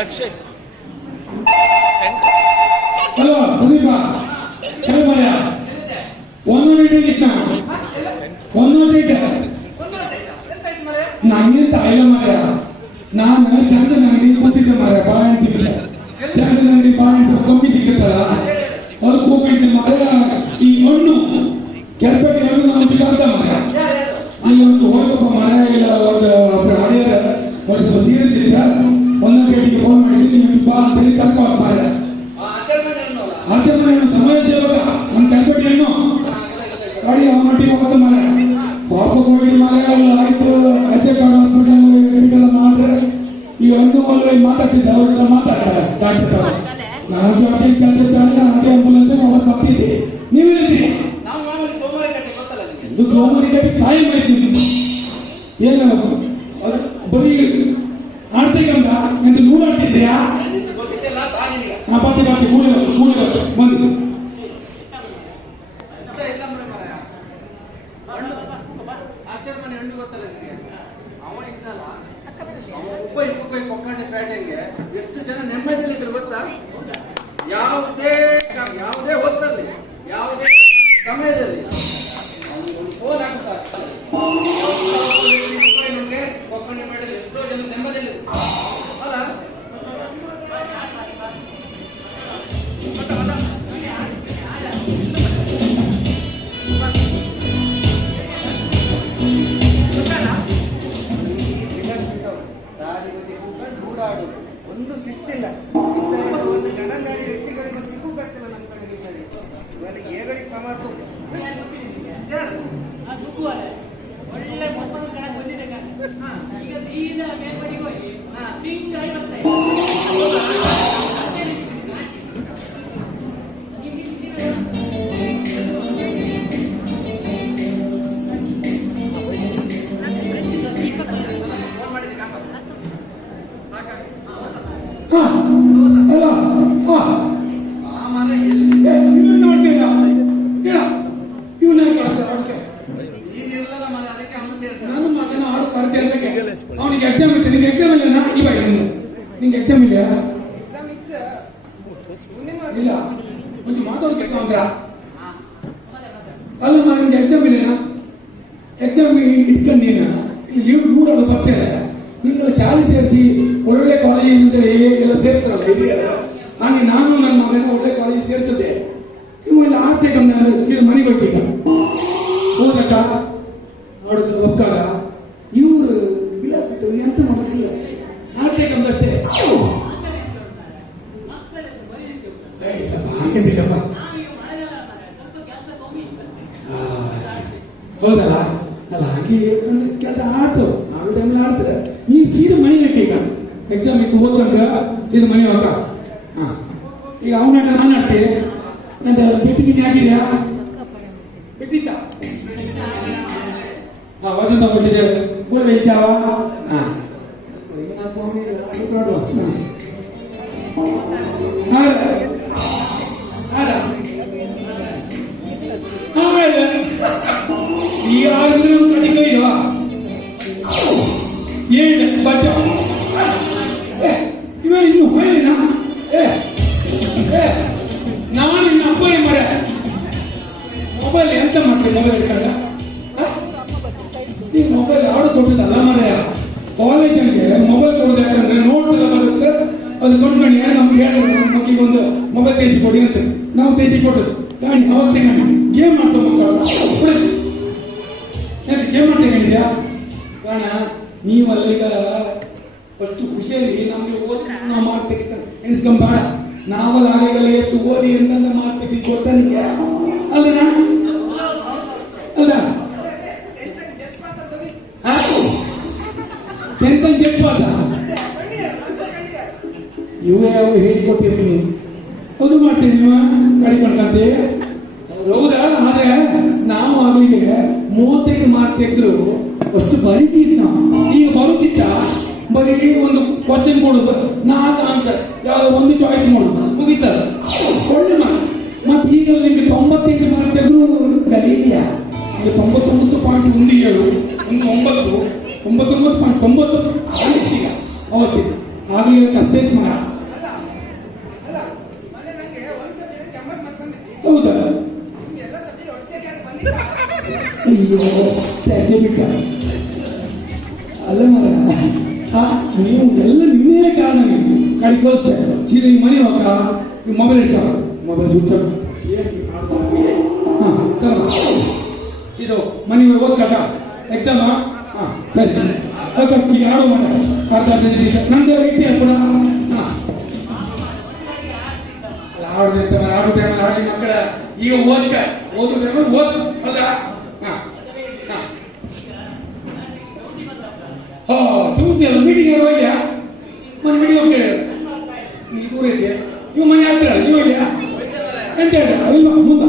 Akshay hello Sudeep ಹೇಳಿ ಮಾರ್ಯ ಒಂದು ಇಟ್ಟ ನಂಗೆ ತಾಯಿಲ್ಲ ಮಾರ್ಯ ನಾನು ಶಾಂತನ ಅಂಗಡಿ ಕೂತಿದ್ದೆ ಮಾರ್ಯ ಬಾಳೆಹಣ್ಣು ಶಾಂತನ ಅಂಗಡಿ ಬಾಳೆಹಣ್ಣು ಕಮ್ಮಿ ಸಿಗುತ್ತಲ್ಲ ಅದು ಕೂಪಿಟ್ಟು ಮಾರ್ಯ ಈ ಹಣ್ಣು ಕೆಳಪೇಟೆ ಹಣ್ಣು ನಾನು ಸಿಗಾದ ಮಾರ್ಯ ಅಲ್ಲಿ ಒಂದು ಹೋಗಪ್ಪ ಮಾರ್ಯ ಇಲ್ಲ ಒಂದು ಹಳೆಯ ಒಂದು ಸೀರೆ ಇದ್ದ ಒಂದೊಂದು ಗಂಟೆಗೆ ಫೋನ್ ಮಾಡಿದ್ದೀನಿ ನೀವು ಬಾ ಅಂತೇಳಿ ಕರ್ಕೊಂಡು ಮಾರ್ಯ ಆಚರಣೆ ಸಮಯ ಸೇವಕ ನಮ್ಮ ಕೆಳಪೇಟೆಯನ್ನು ಗಾಡಿ ಮಟ್ಟಿಗೆ ಹೋಗೋದು ಮಾರ್ಯ ಪಾಪ ಹೋಗಿ ಮಾರ್ಯ ಆಯ್ತು ಅಜ್ಜೆಕಾಡು ಹಾಸ್ಪಿಟಲ್ ಮೆಡಿಕಲ್ ಮಾಡ್ರೆ ಈ ಹಣ್ಣು ಅಲ್ಲಿ ಮಾತಾಡ್ತಿದ್ದೆ ಅವರೆಲ್ಲ ಮಾತಾಡ್ತಾರೆ ಡಾಕ್ಟರ್ ನಾನು ಜಾಸ್ತಿ ಕೆಲಸ ಇದ್ದಾಳೆ ಹಾಗೆ ಆಂಬುಲೆನ್ಸ್ ಅವತ್ತು ಬರ್ತಿದ್ದೆ ನೀವು ಹೇಳಿದ್ರಿ ಇದು ಸೋಮವಾರಿ ಕಟ್ಟಿ ಕಾಯಿ ಮಾಡಿದ್ದೀನಿ ಏನು ಬರೀ ಆಡ್ತಿಕಂಡ ಎಂತ ನೂರು ಆಡ್ತಿದ್ದೀಯಾ ಬಾತಿ ಬಾತಿ ಕೂಲಿ ಬಂದು ಕೊಕ್ಕಂಡಿ ಪೇಟೆಗೆ ಎಷ್ಟು ಜನ ನೆಮ್ಮದಿಯಲ್ಲಿದ್ರು ಗೊತ್ತಾ? ಯಾವುದೇ ಹೊತ್ತಲ್ಲಿ ಯಾವುದೇ ಸಮಯದಲ್ಲಿ ಫೋನ್ ಆಗ್ತಾರೆ ಕೊಕ್ಕಂಡಿ ಪೇಟೆಯಲ್ಲಿ ಎಷ್ಟೋ ಜನ ನೆಮ್ಮದಿಯಲ್ಲಿದ್ರು ಅಲ್ಲ. ಒಂದು ಶಿಸ್ತಿಲ್ಲ, ಒಂದು ಗಣಧಾರಿ ವ್ಯಕ್ತಿಗಳಿಗೆ ಸಿಗು ಬರ್ತಿಲ್ಲ ನಮ್ಮ ಕಡೆ. ಇವಾಗ ಏಗಳಿ ಸಮಾತು ಒಳ್ಳೆ ಮೊತ್ತದ ಕಡೆ ಬಂದಿದೆ. ಈಗ ಸೀದಾ ಮೇಲ್ಪಡಿಗೆ ಹೋಗಿ ಅವನಿಗೆ ಎಕ್ಸಾಮ್ ಇತ್ತು. ನಿಂಗೆ ಎಕ್ಸಾಮ್ ಇಲ್ಲ ಈ ಬಾಯಿ ನಿಂಗೆ ಎಕ್ಸಾಮ್ ಇಲ್ಲ ಇಲ್ಲ ಮುಂಚೆ ಮಾತಾಡೋಕೆ ಅಂದ್ರ ಅಲ್ಲ ನಿಂಗೆ ಎಕ್ಸಾಮ್ ಇಲ್ಲ. ಎಕ್ಸಾಮ್ ಇಟ್ಕೊಂಡು ನೀನು ಲೀವ್ ನೂರಾಳು ಬರ್ತಾರೆ. ನಿನ್ನೆಲ್ಲ ಶಾಲೆ ಸೇರಿಸಿ ಒಳ್ಳೊಳ್ಳೆ ಕಾಲೇಜ್ ಅಂತೇಳಿ ಎಲ್ಲ ಸೇರ್ತಾರಲ್ಲ ಹಿರಿಯರ ಹಾಗೆ ನಾನು ನನ್ನ ಮಗನ ಒಳ್ಳೆ ಕಾಲೇಜ್ ಸೇರಿಸಿದ್ದೆ. ಇವೆಲ್ಲ ಆರ್ತೈತೆ ಸೀರೆ ಮನೆಗೆ ಹೋಗ್ತೀಗ ಹೋದಕ್ಕ ನೋಡಿದ್ರೆ ಒಪ್ಪಾಗ ಇವರು ಬಿಲಾಸ್ಬಿಟ್ಟು ಎಂತ ಮಾಡೋದಿಲ್ಲ ಆರ್ತೈಕಂದಷ್ಟೇ ಹಾಗೆ ಬೇಕಪ್ಪ. ಹೌದಲ್ಲ ಅಲ್ಲ ಹಾಗೆ ಕೆಲಸ ಆಯ್ತು ಆಡೋ ಟೈಮ್ನ ಆಡ್ತಾರೆ. ನೀನು ಸೀರೆ ಮನೆಗೆ ಈಗ ಎಕ್ಸಾಮ್ ಇತ್ತು ಓದ್ತಂಕ ಸೀರೆ ಮನೆ ಹೋಗ. ಹಾಂ ಈಗ ಅವನಾಟ ನಾನು ಆಡ್ತೇನೆ ಅಂತ ಬೆಟ್ಟಿಗಿನಿ ಆಗಿದೆಯಾ ಬೆಟ್ಟಿದ್ದ ಹಾಂ ವಸಂತ ಕೊಟ್ಟಿದ್ದೆ ಮೂರು ವೇಷಾವ ಹಾಂ ಈ ಆದ್ರೆ ಕಡಿಮೆ ಇಲ್ವಾ ಏನು ಬಚ್ಚ ಇವ ಇನ್ನು ಹೋಯ್ದಿನ ನಾನು ಇನ್ನು ಅಪ್ಪ ಮರ ಮೊಬೈಲ್ ಎಂತ ಮಾಡ್ತೀನಿ ಮೊಬೈಲ್ ಇಟ್ಕೊಂಡ ಈ ಮೊಬೈಲ್ ಆಡು ಕೊಟ್ಟಿದ್ದಲ್ಲ ಮರೆಯ ಕಾಲೇಜಲ್ಲಿ ಮೊಬೈಲ್ ಕೊಡೋದು ಯಾಕಂದ್ರೆ ನೋಟ್ ಎಲ್ಲ ಬರುತ್ತೆ ಅದು ಕೊಂಡ್ಕೊಂಡು ನಮ್ಗೆ ಹೇಳಿದ್ರು ಮಕ್ಕಳಿಗೆ ಒಂದು ಮೊಬೈಲ್ ತೆಗೆಸಿ ಕೊಡಿ ಅಂತ ನಾವು ತೆಗೆಸಿ ಕೊಟ್ಟದ್ದು ಗಾಡಿ ಅವತ್ತೇ ಗಾಡಿ ಗೇಮ್ ಮಾಡ್ತಾ ಮಕ್ಕಳು ಗೇಮ್ ಮಾಡ್ತಾ ಗಾಡಿದ್ಯಾ ಕಾರಣ ನೀವಲ್ಲೀಗ ಅಷ್ಟು ಖುಷಿಯಲ್ಲಿ ನಮಗೆ ಓದಿ ನಾವು ಮಾಡ್ತೇವೆ ಎಣಿಸ್ಕೊಂಬೇಡ. ನಾವಲ್ಲ ಆಗಲೇ ಎಷ್ಟು ಓದಿ ಎಂತ ಮಾಡ್ತೇವೆ ಗೊತ್ತಾ ನಿಮಗೆ? ಅಲ್ಲ ನಾನು ಅಲ್ಲ ಎಂತ ಜಸ್ಟ್ ಪಾಸ ಇವೇ ಅವು ಹೇಳಿಕೊಟ್ಟಿರ್ತೀನಿ. ಅದು ಮಾಡ್ತೀನಿ ನೀವು ಕಡಿಕೊಂಡಂತೆ ಹೌದಾ? ಆದ್ರೆ ನಾವು ಅವರಿಗೆ 35 ಮಾರ್ಕ್ ತೆಗೆದ್ರು ಅಷ್ಟು ಬರೀತಿದ್ ನಾವು. ಈಗ ಬರುತ್ತಿತ್ತ ಬರೀ ಒಂದು ಕ್ವಶನ್ ಕೊಡುದು, 4 ಆನ್ಸರ್, ಯಾವ್ದೋ ಒಂದು ಚಾಯ್ಸ್ ಮಾಡುದು, ಮುಗಿತದ ಒಳ್ಳೆ ಮಾರ್ಕ್. ಮತ್ತೆ ಈಗ ನಿಮ್ಗೆ 95 ಮಾರ್ಕ್ ತೆಗೆದ್ರು ಗಲೀಲಿಯ. ಈಗ 99.17 ಒಂದು 99.90 ಈಗ ಅವಸ್ಥೆ ಆಗಲಿ ಕಷ್ಟ ಮಗ. ಹೌದಾ? ಅಯ್ಯೋ ಯಾಕೆ ಬಿಟ್ಟ ಅಲ್ಲ ಮರ. ನೀವು ಎಲ್ಲ ನಿನ್ನೇ ಕಾರಣ. ನೀವು ಕಳಿಸ್ತಾರೆ ಸೀರೆ ಮನೆ ಹೋಗ ಮೊಬೈಲ್ ಇಟ್ಟ ಮೊಬೈಲ್ ಸುತ್ತ ಇದು ಮನೆ ಓದ್ಕಟ ಎಕ್ಸಾಮ. ಸರಿ ಆಡೋ ಮಾಡ ಅರ್ಧ ನಂದು ಇಟ್ಟಿಯ ಕೂಡ ಆಡುತ್ತೆ ಆಡಿ ಮಕ್ಕಳ ಈಗ ಓದುದ್ರೆ ಓದು ಹೌದಾ? ಸೂತಿ ಅಲ್ಲ ಮೀಟಿಂಗ್ ಹೋಗ್ಯಾ? ಮನೆ ಮೀಟಿಂಗ್ ಹೋಗಿ ನೀ ದೂರ ಇದೆಯಾ? ಇವು ಮನೆ ಹತ್ತಿರ ನೀವು ಹೋಗ್ಯಾ ಎಂತ ಹೇಳ ಅವಿಲ್ವಾ ಮುಂದ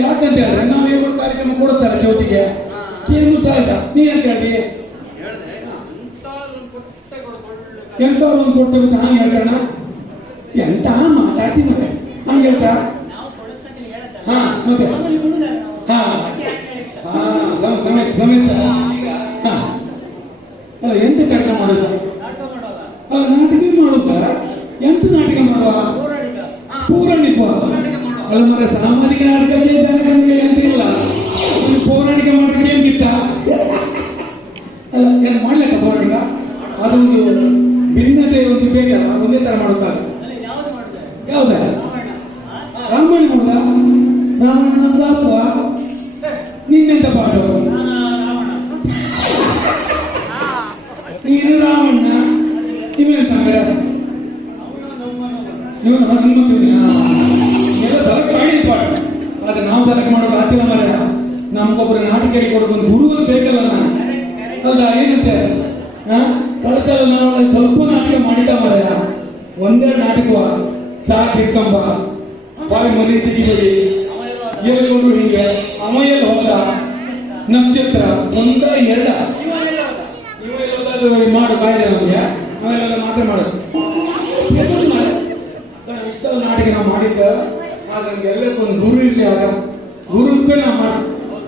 ಯಾಕಂತ ಹೇಳಿದ್ರೆ ನಾವು ಏನು ಕಾರ್ಯಕ್ರಮ ಕೊಡುತ್ತಾರೆ ಜ್ಯೋತಿಗೆ ಏನು ಸಾಧ್ಯ. ನೀ ಅಂತ ಹೇಳಿ ಎಂತವ್ರು ಒಂದು ಕೊಡ್ತೇವೆ ಹಂಗೆ ಹೇಳ್ತಾನ ಎಂತ ಮಾತಾಡ್ತಿ ಮತ್ತೆ ಹಂಗೆ ಹೇಳ್ತಾ. ಹಾ ಮತ್ತೆ ಸಮೇತ ಅಲ್ಲ ಎಂತ ಕಾರ್ಯಕ್ರಮ ಮಾಡೋದು? ನಾಟಕ ಮಾಡುತ್ತ ಎಂತ ನಾಟಕ ಮಾಡುವ? ಪೌರಾಣಿಕ ಅಲ್ಲ ಮರ ಸಾಮಾಜಿಕ ನಾಟಕಕ್ಕೆ ಎಂತ ಇಲ್ಲ. ಪೌರಾಣಿಕ ನಾಟಕ ಏನ್ ಬಿತ್ತ ಅಲ್ಲ ಏನು ಮಾಡ್ಲಿಕ್ಕ ಪೌರಾಣಿಕ? ಅದೊಂದು ಭಿನ್ನತೆ ಒಂದು ಬೇಕಲ್ಲ, ಒಂದೇ ತರ ಮಾಡುತ್ತಾರೆ. ಯಾವ್ದ ರಾಮಾಯಣ ಮಾಡುದ? ರಾಮಾಯಣ ಅಪ್ಪುವ ನಿನ್ನೆಂತ ಪಾಡು? ನೀನು ರಾವಣ್ಣ ಇವೆಂತ ಇವನು ಹನುಮಂತ ಎಲ್ಲ ಸಲಕ್ ಮಾಡಿ ಪಾಡು. ಆದ್ರೆ ನಾವು ಸಲಕ್ ಮಾಡೋದು ಆಗ್ತಿಲ್ಲ ಮರ. ನಮ್ಗೊಬ್ಬರು ನಾಟಕ ಕೊಡೋದು ಒಂದು ಗುರು ಬೇಕಲ್ಲ. ಹೌದಾ? ಏನಂತೆ ಕಳಚಲ್ಲ ನಾವು ಸ್ವಲ್ಪ ನಾಟಕ ಮಾಡಿದ ಮರ. ಒಂದೇ ನಾಟಕವ ಸಾಕಿರ್ಕಂಬ ಬಾಯಿ ಮನೆ ಸಿಗಿಬಿಡಿ ಎಲ್ಲಿ ಹೀಗೆ ಅಮಯಲ್ಲಿ ಹೋದ ನಕ್ಷತ್ರ ಒಂದ ಎರಡ ಮಾಡು ಕಾಯ್ದೆ ನಮಗೆ ಅವೆಲ್ಲ ಮಾತ್ರ ಮಾಡೋದು. ಇಷ್ಟೆಲ್ಲ ನಾಟಕ ನಾವು ಮಾಡಿದ್ದ ಆದ್ರೆ ಎಲ್ಲಕ್ಕೊಂದು ಗುರು ಇರ್ಲಿ. ಆಗ ಗುರು ಇದ್ಮೇಲೆ ನಾವು ಮಾಡ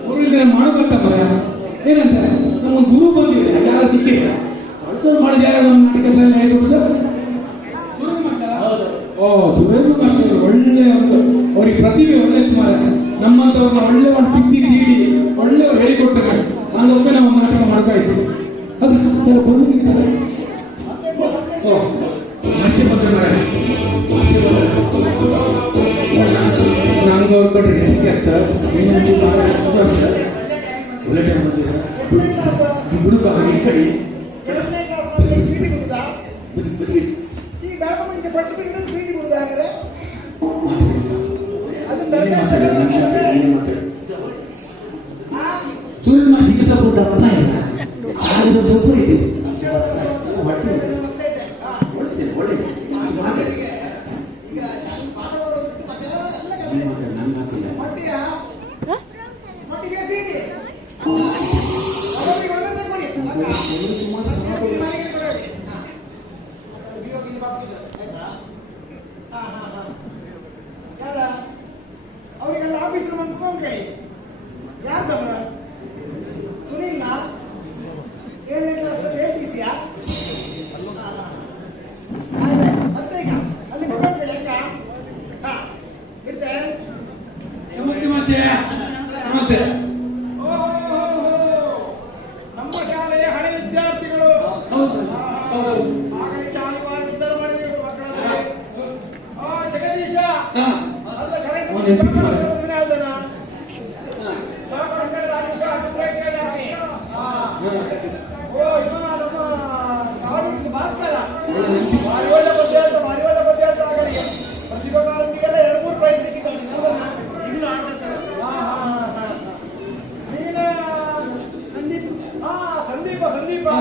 ಗುರು ಇದ್ರೆ ಮಾಡೋಕಂತ ಮರ. ಏನಂತ ನಮ್ಗೊಂದು ಗುರು ಬಂದಿದೆ ಯಾರು ಸಿಕ್ಕಿಲ್ಲ ಅಡ್ಸಲ್ ಮಾಡಿದ ಯಾರು ನಮ್ಮ ನಾಟಕ ಹೇಳ್ಕೊಡುದ ಸುರೇಂದ್ರ ಮಾಸ್ಟರ್ ಒಳ್ಳೆ ಒಂದು ಅವ್ರಿಗೆ ಪ್ರತಿಭೆ ಒಳ್ಳೆ ಮಾರ. ನಮ್ಮಂತವ್ರನ್ನ ಒಳ್ಳೆ ಒಂದು ತಿದ್ದಿ ತೀಡಿ ಒಳ್ಳೆಯವ್ರು ಹೇಳಿಕೊಡ್ತಾರೆ. ಹಂಗೊಮ್ಮೆ ನಾವು ನಾಟಕ ಮಾಡ್ತಾ ಇದ್ದೀವಿ. ಅದು ಬಂದಿದ್ದಾರೆ ನಮ್ಗೆ ಅವ್ರು ಕೊಟ್ಟರೆ ಒಳ್ಳೆ ಟೈಮ್ ಹುಡುಗ ಈ ಕಡೆ ಸೂರ್ಯ ಮಾಸಿಗೆ ಸ್ವಲ್ಪ ದಪ್ಪ ಇಲ್ಲ ಸ್ವಲ್ಪ ಇದೆ. ಅವರಿಗೆಲ್ಲ ಆಫೀಸರ್ ಬಂದು ಫೋನ್ ಕೈ ಯಾರ್ದವ್ರ ಸುನಿಲ್ಲ ಏನೆಲ್ಲ ಹೇಳ್ತಿದ್ಯಾ? ಮತ್ತೆ ಈಗ ಅಲ್ಲಿ ಕೊಡೋಕೆ ಲೆಕ್ಕ ಬಿಟ್ಟೆ. ನಮಸ್ತೆ ಮಾಸ್ತೆ. ನಮಸ್ತೆ. ನಮ್ಮ ಶಾಲೆಯ ಹಳೆ ವಿದ್ಯಾರ್ಥಿಗಳು ಆಗಲೇ ಶಾಲೆ ನಿರ್ಧಾರ ಮಾಡಿದ್ರು ಮಕ್ಕಳಲ್ಲಿ. ಜಗದೀಶ ಅಲ್ಲ ಕರೆಕ್ಟ್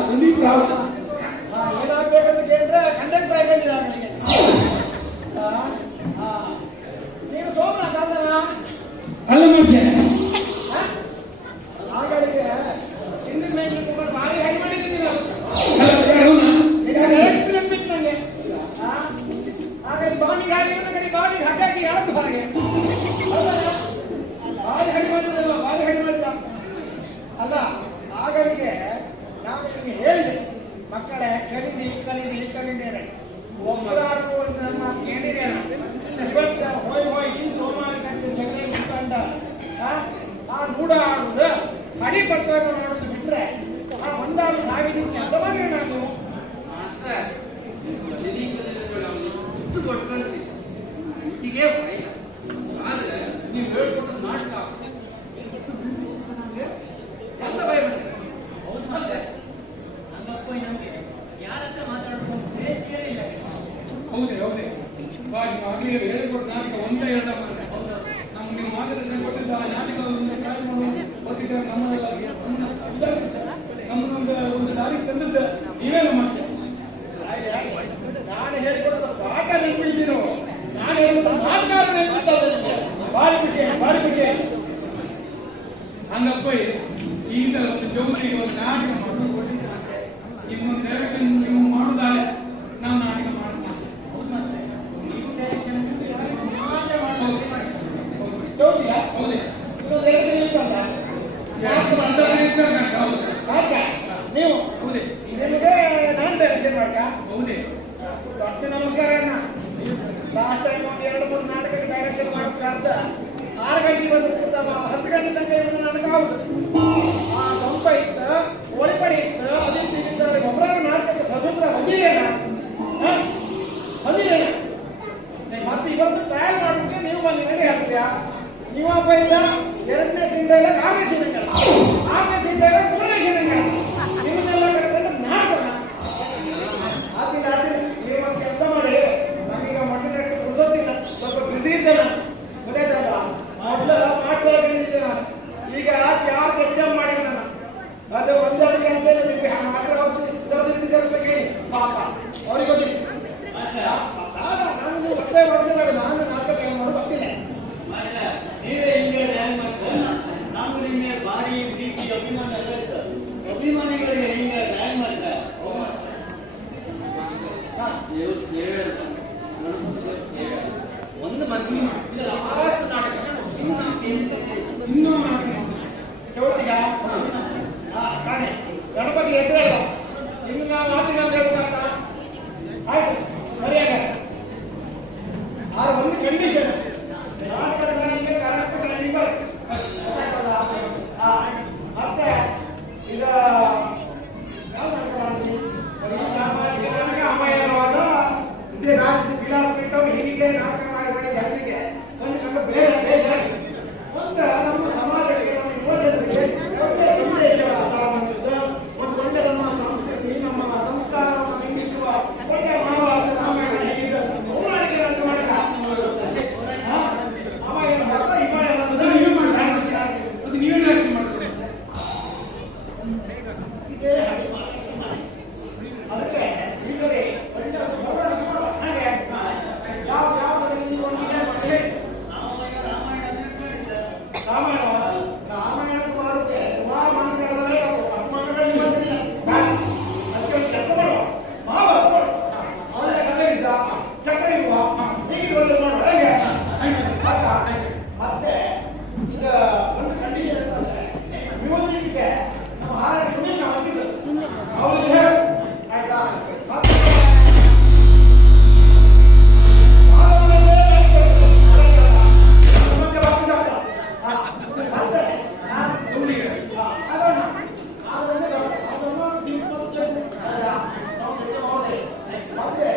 ಸಂದೀಪ್ ರಾವ್ ಏನಾಗಬೇಕಂತ ಕೇಳಿದ್ರೆ ಕಂಡಕ್ಟರ್ ಆಗಿದ್ದಾರೆ ನೀನು ಸೋಮನಾಥ್ ಅಲ್ಲ ಮಾಸ್ಟರ್ ಆಗಳಿಗೆ ಹಿಂದಿನ ಮೇಲೆ ಭಾರಿ ಹೈ ಮಾಡಿದ್ದೀನಿ ನಂಗೆ ಹಾಗಾಗಿ ಬಾವಿಗೆ ಹಾಕಿ ಬಾವಿಗೆ ಹಾಕಿ ಹೇಳದ್ದು ಹೊರಗೆ ಭಾರಿ ಹೈ ಮಾಡಿದಲ್ಲ ಭಾರಿ ಹೈ ಮಾಡಿದ ಅಲ್ಲ ಆಗಳಿಗೆ ನಾನು ನಿಮಗೆ ಹೇಳಿದೆ ಮಕ್ಕಳೇ ಕಲಿದೇನೆ ಒಬ್ಬರಾರು ನಮ್ಮ ಕೇಳಿದೇನ ಇವತ್ತು ಹೋಯ್ ಈ ಸೋಮವಾರ ಜಗಳ ಮುಖಂಡ ಆ ನೂಡ ಆಡುವುದು ಅಡಿಪಟ್ಟಾಗ ಮಾಡೋದು ಬಿಟ್ರೆ ಆ ಒಂದಾರು ಸಾವಿರ ಅರ್ಥವಾಗಿ ನಾನು ಹೀಗೆ ಆದ್ರೆ ನೀವು ಹೇಳ್ಕೊಟ್ಟು ನಾಟಕ ಎಲ್ಲ ಭಯ ಬಂದಿದೆ ಹೌದೇ ಆಗಲೇ ಹೇಳಿಕೊಟ್ಟು ನಾಟಕ ಒಂದೇ ಎರಡ ನಮ್ಗೆ ನೀವು ಮಾರ್ಗದರ್ಶನ ಕೊಟ್ಟಿದ್ದ ಆ ನಾಟಕ ಓದಿದ್ರೆ ನಮ್ಮನ್ನೊಂದು ದಾರಿ ತಂದದ್ದ ನೀವೇ ಮಾಸ್ಟರ್. ನಾನು ಹೇಳಿಕೊಡೋದು ಪಾಠ ನೆನಪಿದ್ದೀರೋ ನಾನು ಹೇಳಿದ ಮಾತುಗಾರ ನೆನಪಿದ್ದ ಭಾರಿ ಖುಷಿ ಹಂಗಪ್ಪ ಈ ಸಲ ಒಂದು ಚೌತಿಗೆ ಒಂದು ನಾಟಕ ಮಾಡೋದು ಕೊಟ್ಟಿದ್ದೆ ಮಾಸ್ಟರ್. ನಿಮ್ಮೊಂದು ಡೈರೆಕ್ಷನ್ ನೀವು ಮಾಡೋದಾದ್ರೆ ನಾವು ನಾಟಕ ಮಾಡೋದು ಮಾಸ್ಟರ್. ಹೌದೇ ನೀವು ಹೌದೇ ನಿಮಗೆ ನಾನು ಡೈರೆಕ್ಷನ್ ಮಾಡ್ಕ ಹೌದೇ ದೊಡ್ಡ ನಮಸ್ಕಾರ ಅಣ್ಣ ಲಾಸ್ಟ್ ಟೈಮ್ ಒಂದು 2-3 ನಾಟಕ ಡೈರೆಕ್ಷನ್ ಮಾಡಬೇಕಾದ 6 ಗಂಟೆ ಬಂದು 10 ಗಂಟೆ ತನಕ ಇವರು ನಾಟಕ ಹೌದು ಆ ಕಂಪ ಇತ್ತು ಓಳಿಪಡಿ ಇತ್ತು ಅದೇ ಒಬ್ಬರ ನಾಟಕಕ್ಕೆ ಸ್ವತಂತ್ರ ಹೊಂದಿರೇನ ಮತ್ತೆ ಇವತ್ತು ಟ್ರಯಲ್ ಮಾಡೋಕ್ಕೆ ನೀವು ಬಂದು ನನಗೆ ಹೇಳ್ತೀಯಾ ನೀವೊಬ್ಬ ಇದ್ದ 2ನೇ ತಿಂಗಳ 4ನೇ ತಿಂಗಳ 6ನೇ ತಿಂಗಳ 3ನೇ ತಿಂಗಳ ನಿಮ್ಮನ್ನೆಲ್ಲ ಕಟ್ಕೊಂಡು ನಾಟಕ ಆತಿಲ್ಲ ನೀವು ಒಂದು ಕೆಲಸ ಮಾಡಿ ನಾನೀಗ ಮೊದಲನೇ ಕುಡಿದೋದಿಲ್ಲ ಸ್ವಲ್ಪ ಬಿಸಿ ಇದ್ದೇನೆ ಗೊತ್ತಾಯ್ತಲ್ಲ ಮೊದಲೆಲ್ಲ ಮಾತಾಡಿದ್ದೆ ನಾನು ಈಗ ಯಾರು ಎಕ್ಸಾಮ್ ಮಾಡಿಲ್ಲ ನಾನು ಅದು ಒಂದೆರಡು ಕೆಲಸ ನಿಮಗೆ ಮಾಡಿರೋ ಕೇಳಿ ಪಾಪ ಅವ್ರಿಗೆ ಗೊತ್ತಿಲ್ಲ ನಾನು ನೀವು ಒತ್ತೆ ಮಾಡಿದೆ ನಾನು ನಾಟಕ ಮಾಡಿ ಬರ್ತೀನಿ ನೀವೇ ಹಿಂಗೆ ಡ್ಯಾನ್ ಮಾಡ್ತಾರೆ ನಮ್ಗೆ ನಿಮಗೆ ಭಾರಿ ಪ್ರೀತಿ ಅಭಿಮಾನ ಎಲ್ಲ ಸರ್ ಅಭಿಮಾನಿಗಳಿಗೆ ಹಿಂಗೆ ಡ್ಯಾನ್ ಮಾಡ್ತಾರೆ ಒಂದು ಮನಸ್ಸು ಇದು ಲಾಸ್ಟ್ ನಾಟಕ ಇನ್ನೂ ನಾಟಕ ಚೌತಿಗ ಕಾಣೆ ಗಣಪತಿ ಎದುರೇ ಇನ್ನು ನಾವು ಮಾತಿಗೆ ಅಂತ ಹೇಳ್ಬೇಕಂತ ಆಯ್ತು ಸರಿಯಾಗ ಆ ಒಂದು ಕಂಡೀಷನ್ ಮತ್ತೆ ಈಗ ಅಮಯವಾದ ಇದೇ ರಾಜ್ಯ ವಿಲಾಸ ಬಿಟ್ಟು ಹೀಗೆ ನಾಟಕ ಮಾಡಿ ಜನರಿಗೆ ಒಂದು ಬೇರೆ ಬೇಜಾರಿ ಒಂದು ನಮ್ಮ ಸಮಾಜಕ್ಕೆ ನಮ್ಮ ಯುವಜನರಿಗೆ ಒಳ್ಳೆಯ ಸಂದೇಶ ಒಂದು ಒಳ್ಳೆಯ ನಮ್ಮ ಸಂಸ್ಕೃತಿ ನಮ್ಮ ಸಂಸ್ಕಾರವನ್ನು ಬಿಂಬಿಸುವ ಒಳ್ಳೆಯ ಮಹಾಭಾರತ ರಾಮಾಯಣ ಹೀಗೆ ಪೌರಾಣಿಕ ಅಂತ ಮಾಡಿದ ಅದು ನೀವೇ ಡೈರೆಕ್ಷನ್ ಮಾಡ್ಕೊಡಿ. ಅದಕ್ಕೆ ಈಗಲೇ ಹಾಗೆ ಯಾವ್ದಾದ್ರು ರಾಮಾಯಣ ಮಾಡೋಕ್ಕೆ ಸುಮಾರು ಮಂದಿಗಳೇ ಅದಕ್ಕೆ ಕೆಲಸ ಮಾಡುವ ಮಹಾಭಾರತ ಒಳ್ಳೆ ಕಥೆ ಇದ್ದ ಚಕ್ರ ಇರುವ ಹೀಗೆ ಒಳ್ಳೆ ಮಾಡುವ ಹೇಗೆ ಮತ್ತೆ ಈಗ ಒಂದು ಕಂಡೀಷನ್ ಅಂತಂದ್ರೆ ಮ್ಯೂಸಿಕ್ಗೆ ನಾವು ಹಾಗೆ ಸುಮ್ಮನೆ ಹಾಕಿದ್ದು ಅವ್ರಿಗೆ ಹೇಳು ಆಯ್ತಾ ಮತ್ತೆ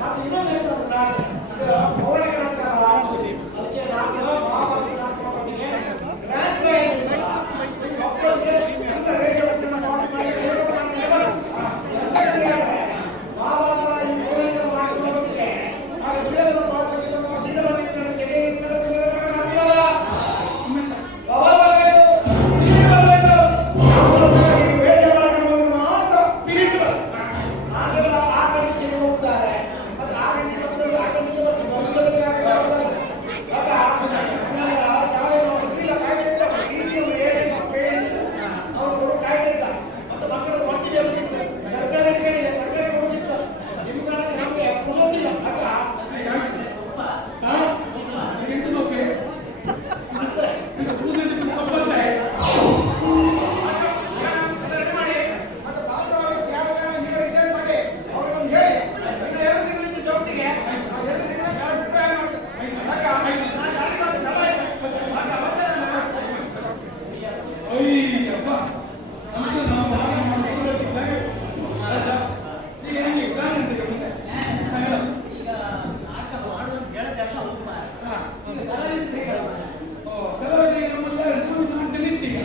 ಮತ್ತೆ ಇನ್ನೊಂದು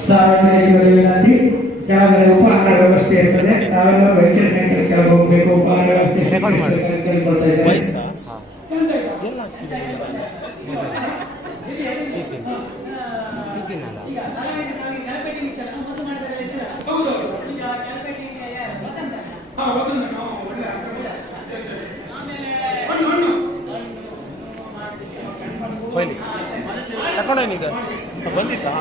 ಸಾರ್ವಜನಿಕರಿಗೆ ವಿನಂತಿ, ಕೆಳಗಡೆ ಉಪಹಾರ ವ್ಯವಸ್ಥೆ ಇರ್ತದೆ. ತಾವೆಲ್ಲ ವೆಂಕಟ ಸೆಂಟರ್ ಕೆಳಗೆ ಹೋಗ್ಬೇಕು. ಉಪಹಾರ ವ್ಯವಸ್ಥೆ ಕೇಳ್ಕೊಳ್ತಾ ಇದ್ದಾರೆ. ತಗೊಂಡೇನೀಗ ಬಂದಿತ್ತಾ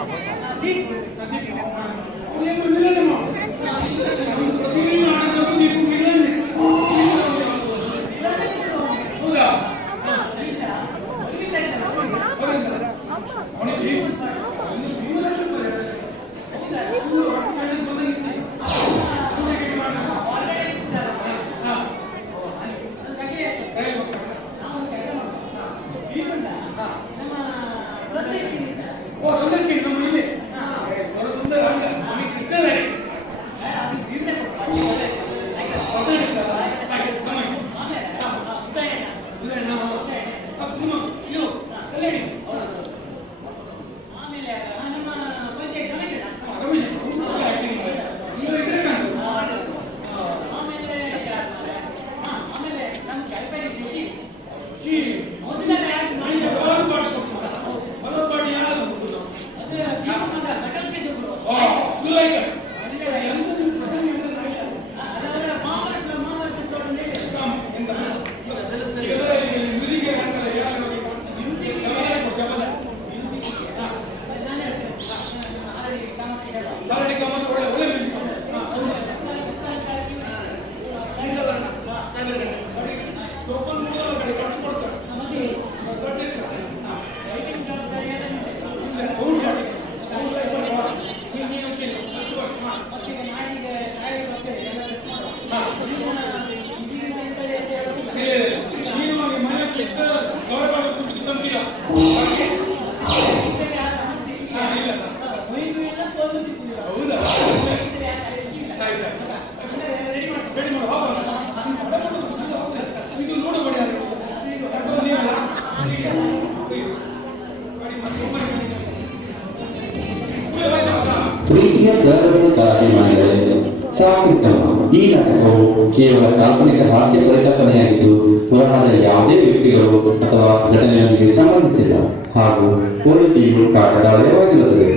ಪ್ರೀತಿಯ ಸಹೃದಯ ಕಲಾಭಿಮಾನಿಗಳೇ, ಸಾತ್ವಿಕಮ ಈ ನಾಟಕವು ಕೇವಲ ಕಾಲ್ಪನಿಕ ಹಾಸ್ಯ ಪರಿಕಲ್ಪನೆಯಾಗಿದ್ದು ಪುರಾಣದ ಯಾವುದೇ ವ್ಯಕ್ತಿಗಳು ಅಥವಾ ಘಟನೆಯೊಂದಿಗೆ ಸಂಬಂಧಿಸಿಲ್ಲ ಹಾಗೂ ಪೂರ್ವಜೀವಿಗಳು ಕಾಟದಾಳವಾಗಿರುತ್ತದೆ.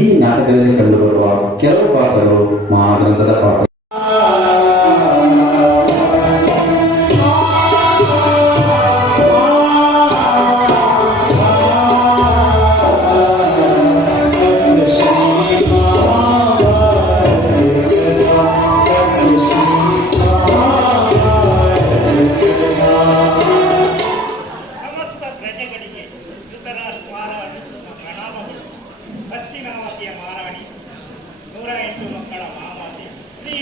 ಈ ನಾಟಕದಲ್ಲಿ ಕಂಡುಬರುವ ಕೆಲವು ಪಾತ್ರಗಳು ಮಹಾಗ್ರಂಥದ ಪಾತ್ರ. ಪಶ್ಚಿಮಾವತಿಯ ಮಹಾರಾಣಿ 108 ಮಕ್ಕಳ ಮಹಾಮಾತೆ ಶ್ರೀ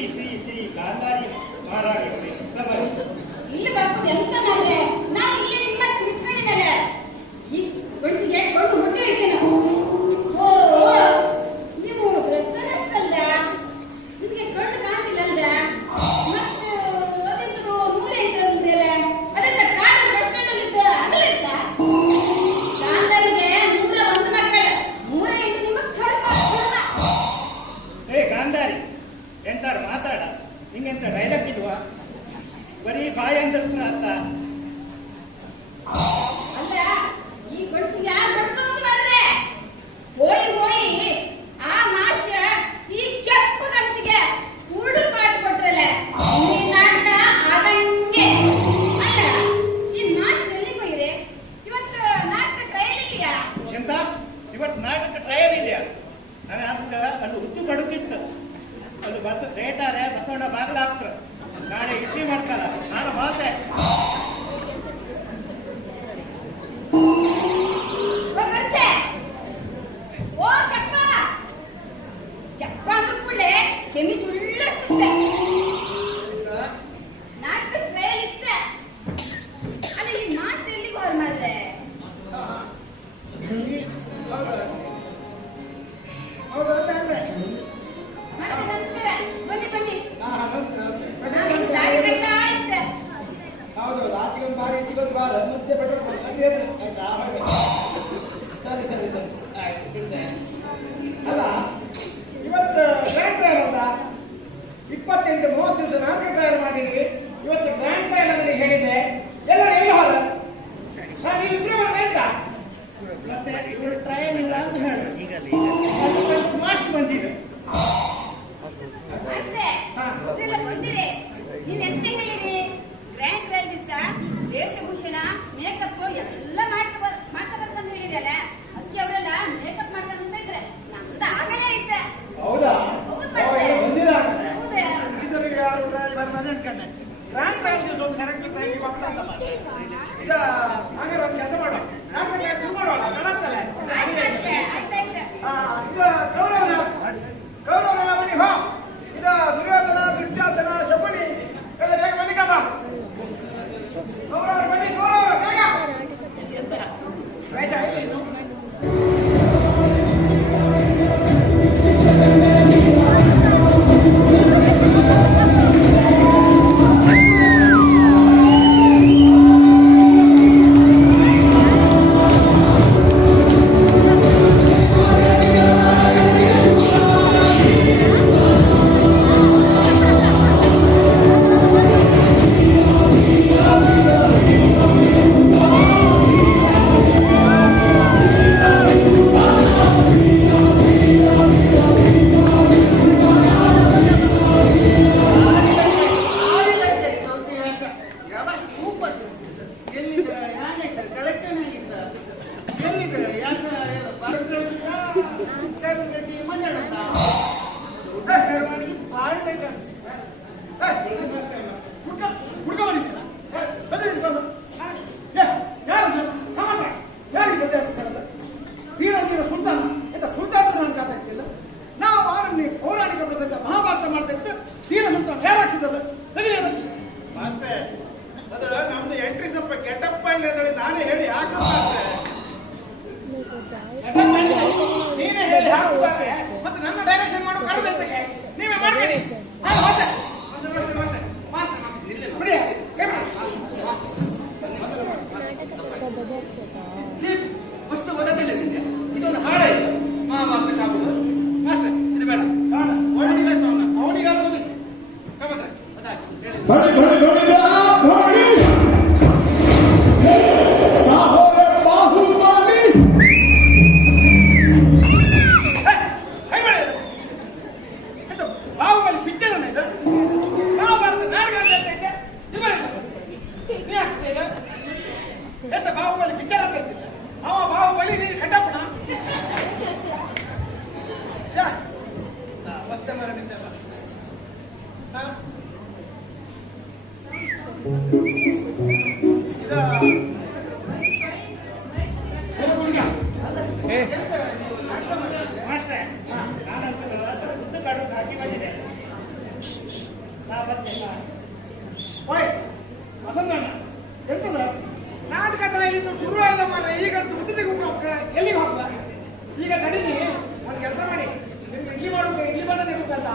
ಆಚೆಗೊಂದು ಬಾರಿ ಇದೊಂದು ಬಾರ ಮತ್ತೆ ಪೆಟ್ರೋಲ್ ಆಯ್ತಾ ಸರಿ ಸರಿ ಸರಿ ಆಯ್ತು ಬಿಡ್ತೇನೆ. ಅಲ್ಲ ಇವತ್ತು ಗ್ರ್ಯಾಂಡ್ ಟ್ರಯಲ್ ಅಂತ 28-30 ದಿವಸ ನಾಲ್ಕು ಟ್ರಯಲ್ ಮಾಡಿದ್ರಿ. ಇವತ್ತು ಗ್ರ್ಯಾಂಡ್ ಟ್ರಯಲ್ ಅಂತ ಹೇಳಿದೆ. ಎಲ್ಲರೂ ಎಲ್ಲಿ ಹಾರ ನೀವು ಇಬ್ಬರು ಬಂದ ಆಯ್ತಾ? ಮತ್ತೆ ಇವರು ಟ್ರಯಲ್ ಇಲ್ಲ ಅಂತ ಹೇಳಿ ಮಾರ್ಕ್ಸ್ ಬಂದಿದೆ. ನೀನ್ ಎಂತ ಹೇಳಿರಿ? ಗ್ರ್ಯಾಂಡ್ ಟ್ರಯಲ್ ದಿವಸ ವೇಷಭೂಷಣ ಮೇಕಪ್ ಎಲ್ಲ ಮಾಡ್ತಾ ಬರ್ತಾನೆ ಹೇಳಿದಲ್ಲ. ಅದಕ್ಕೆ ಅವರೆಲ್ಲ ಮೇಕಪ್ ಮಾಡ್ತಾರೆ ಅಂತ ಇದ್ರೆ ನಮ್ದು ಆಗಲೇ ಇದ್ದೆ. ಹೌದಾ? ಹೌದಾ? ಇದರಿಗೆ ಯಾರು ಟ್ರಯಲ್ ಬರ್ತಾರೆ ಅನ್ಕೊಂಡೆ. ಗ್ರ್ಯಾಂಡ್ ಟ್ರಯಲ್ ದಿವಸ ಒಂದು ಕರೆಕ್ಟ್ ಟ್ರಯಲ್ ಹೋಗ್ತಾ ಅಂತ ಮಾಡಿ ಈಗ ಹಾಗಾದ್ರೆ ಒಂದು ಕೆಲಸ ಮಾಡೋ ನಾಟಕ ಶುರು ಮಾಡೋಣ. ಕಾಣತ್ತಲ್ಲ ಇದು ಕೌರವನ ಮನೆ ಹೋ. ಇದು ದುರ್ಯೋಧನ ದುಶ್ಯಾಸನ ಶಕುನಿ ಎಲ್ಲ ಬೇಗ ಬನ್ನಿ ಕಮ್ಮ. ಕೌರವ ಬನ್ನಿ, ಕೌರವ ಬೇಗ. ವೇಷ ಆಯ್ತು ಇನ್ನು. ನೀವೇ ಹೇಳಿ ಹಾಕುತ್ತಾರೆ ಮತ್ತೆ ನನ್ನ ಡೈರೆಕ್ಷನ್ ಮಾಡೋ ಕರೆದಕ್ಕೆ ನೀವೇ ಮಾಡ್ಬೇಡಿ. ಅಷ್ಟು ಒದಗಿಲ್ಲ ನಿಮಗೆ. ಇದೊಂದು ಹಾಡ ಇದೆ ಮಹಾಭಾರತ ಕಾಬೂದು ಮಾಸ್ಟರ್. ಇದು ಬೇಡ ಅವನಿಗೆ ಬಾಹುಬಲಿ ಪಿಕ್ಚರ್ ಇದು ಮಹಾಭಾರತ ನಾಟಕ ಎಂತ ಬಾಹುಬಲಿ ಪಿಕ್ಚರ್ ಅಂತ ಅವ ಬಾಹುಬಲಿ ನೀನು ಕಟ್ಟಪ್ಪಣ ಮತ್ತೆ ಮರ ನಿಂತಲ್ಲ. ನಾಟಕ ಶುರು ಆದ ಮಾರ ಈಗ ಎಲ್ಲಿಗೆ ಹೋಗ್ದ? ಈಗ ಕಡೀನಿ ಒಂದು ಕೆಲಸ ಮಾಡಿ ನಿಮ್ಗೆ ಇಲ್ಲಿ ಮಾಡುದು ಇಲ್ಲಿ ಬಂದ ಗೊತ್ತಲ್ಲ.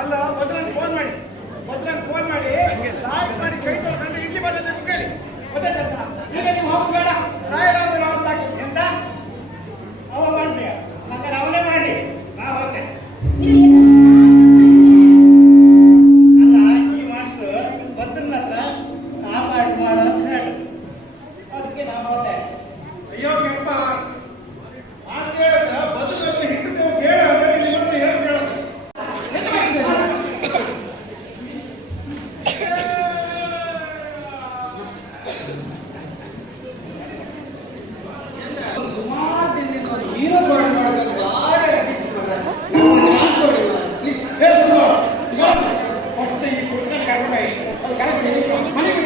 ಅಲ್ಲ ಭದ್ರನ್ ಫೋನ್ ಮಾಡಿ ಲಾಯ್ಕ್ ಮಾಡಿ ಕೈ ತೊಳ್ಕೊಂಡು ಇಡ್ಲಿ ಬಂದ ಹೇಳಿ ಗೊತ್ತಾಯ್ತಲ್ಲ. ಈಗ ನೀವು ಹೋಗಿ ಬೇಡ ರಾಯಲಾದ್ಮೇಲೆ ಅವ್ರು ಸಾಕಿ ಎಂತ ಅವ ಮಾಡ್ತೀಯ ನಂಗೆ ಅವನೇ ಮಾಡಿ ನಾ ಹೋಗ್ತೇನೆ. ಅಲ್ಲ ಈ ಮಾಸ್ಟರ್ ಭದ್ರನ ಹತ್ರ ಕಾಪಾಡಿ ಮಾಡ ಅಂತ ಹೇಳಿ ಅದಕ್ಕೆ ನಾವು ಹೋದೆ. ಅಯ್ಯೋ ಕೆಂಪ ಮಾಸ್ಟರ್ ಹೇಳಿದ ಬದುಕು ಹಿಡಿದು ಹೇಳ ನಿಮ್ಮ ಹತ್ರ ಹೇಳಿ ಕೇಳೋದು ಮನೆಗೆ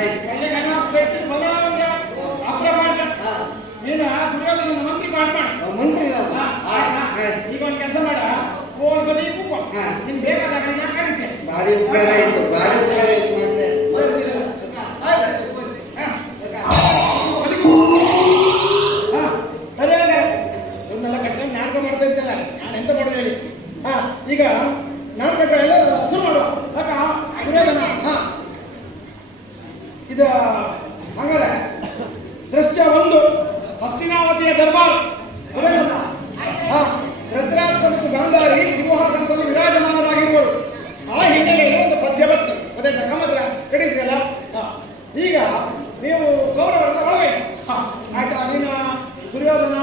ಆಯ್ತು. ಎಲ್ಲಿ ಗಂಡ ಬೆಟ್ಟಿ ಭಗವಂತ ಅಪ್ರಮಾಣ ನೀನು ದುರ್ಯೋಧನ ಮಂತ್ರಿ ಮಾಡ್ಬೇಡ. ಮಂತ್ರಿ ಈಗ ಒಂದು ಕೆಲಸ ಮಾಡ, ಫೋನ್ ಬದಿ ಕೂಪ, ಹಾ. ನಿನ್ ಬೇಕಾದಾಗ ಯಾಕೆ ಕರೀತೆ? ಭಾರಿ ಉಪಕಾರ ಆಯ್ತು, ಭಾರಿ ಉಪಕಾರ ಆಯ್ತು ಮಾತ್ರ. ಸರಿ ಹಾಗಾದ್ರೆ ಒಂದೆಲ್ಲ ಕಟ್ಟ ನಾಟಕ ಮಾಡ್ತಾ ಇದ್ದಲ್ಲ, ನಾನು ಎಂತ ಮಾಡೋದು ಹೇಳಿ. ಈಗ ನಾಟಕ ಎಲ್ಲ ಶುರು ಮಾಡುವ. ದುರ್ಯೋಧನ ಇದು ಹಂಗಾರೆ ದೃಶ್ಯ 1 ಹಸ್ತಿನಾವತಿಯ ದರ್ಬಾರ್. ಧೃತರಾಷ್ಟ್ರ ಮತ್ತು ಗಾಂಧಾರಿ ಸಿಂಹಾಸನದಲ್ಲಿ ವಿರಾಜಮಾನರಾಗಿರುವರು. ಆ ಹಿನ್ನೆಲೆಯಲ್ಲಿ ಒಂದು ಪದ್ಯ ಬರ್ತದೆ, ಗೊತ್ತಾಯ್ತಾ? ಗಮ್ಮತ್ರ ಕಡಿದ್ರಲ್ಲ. ಈಗ ನೀವು ಕೌರವರನ್ನ ಒಳಗೆ ಆಯ್ತಾ? ನೀನು ದುರ್ಯೋಧನ,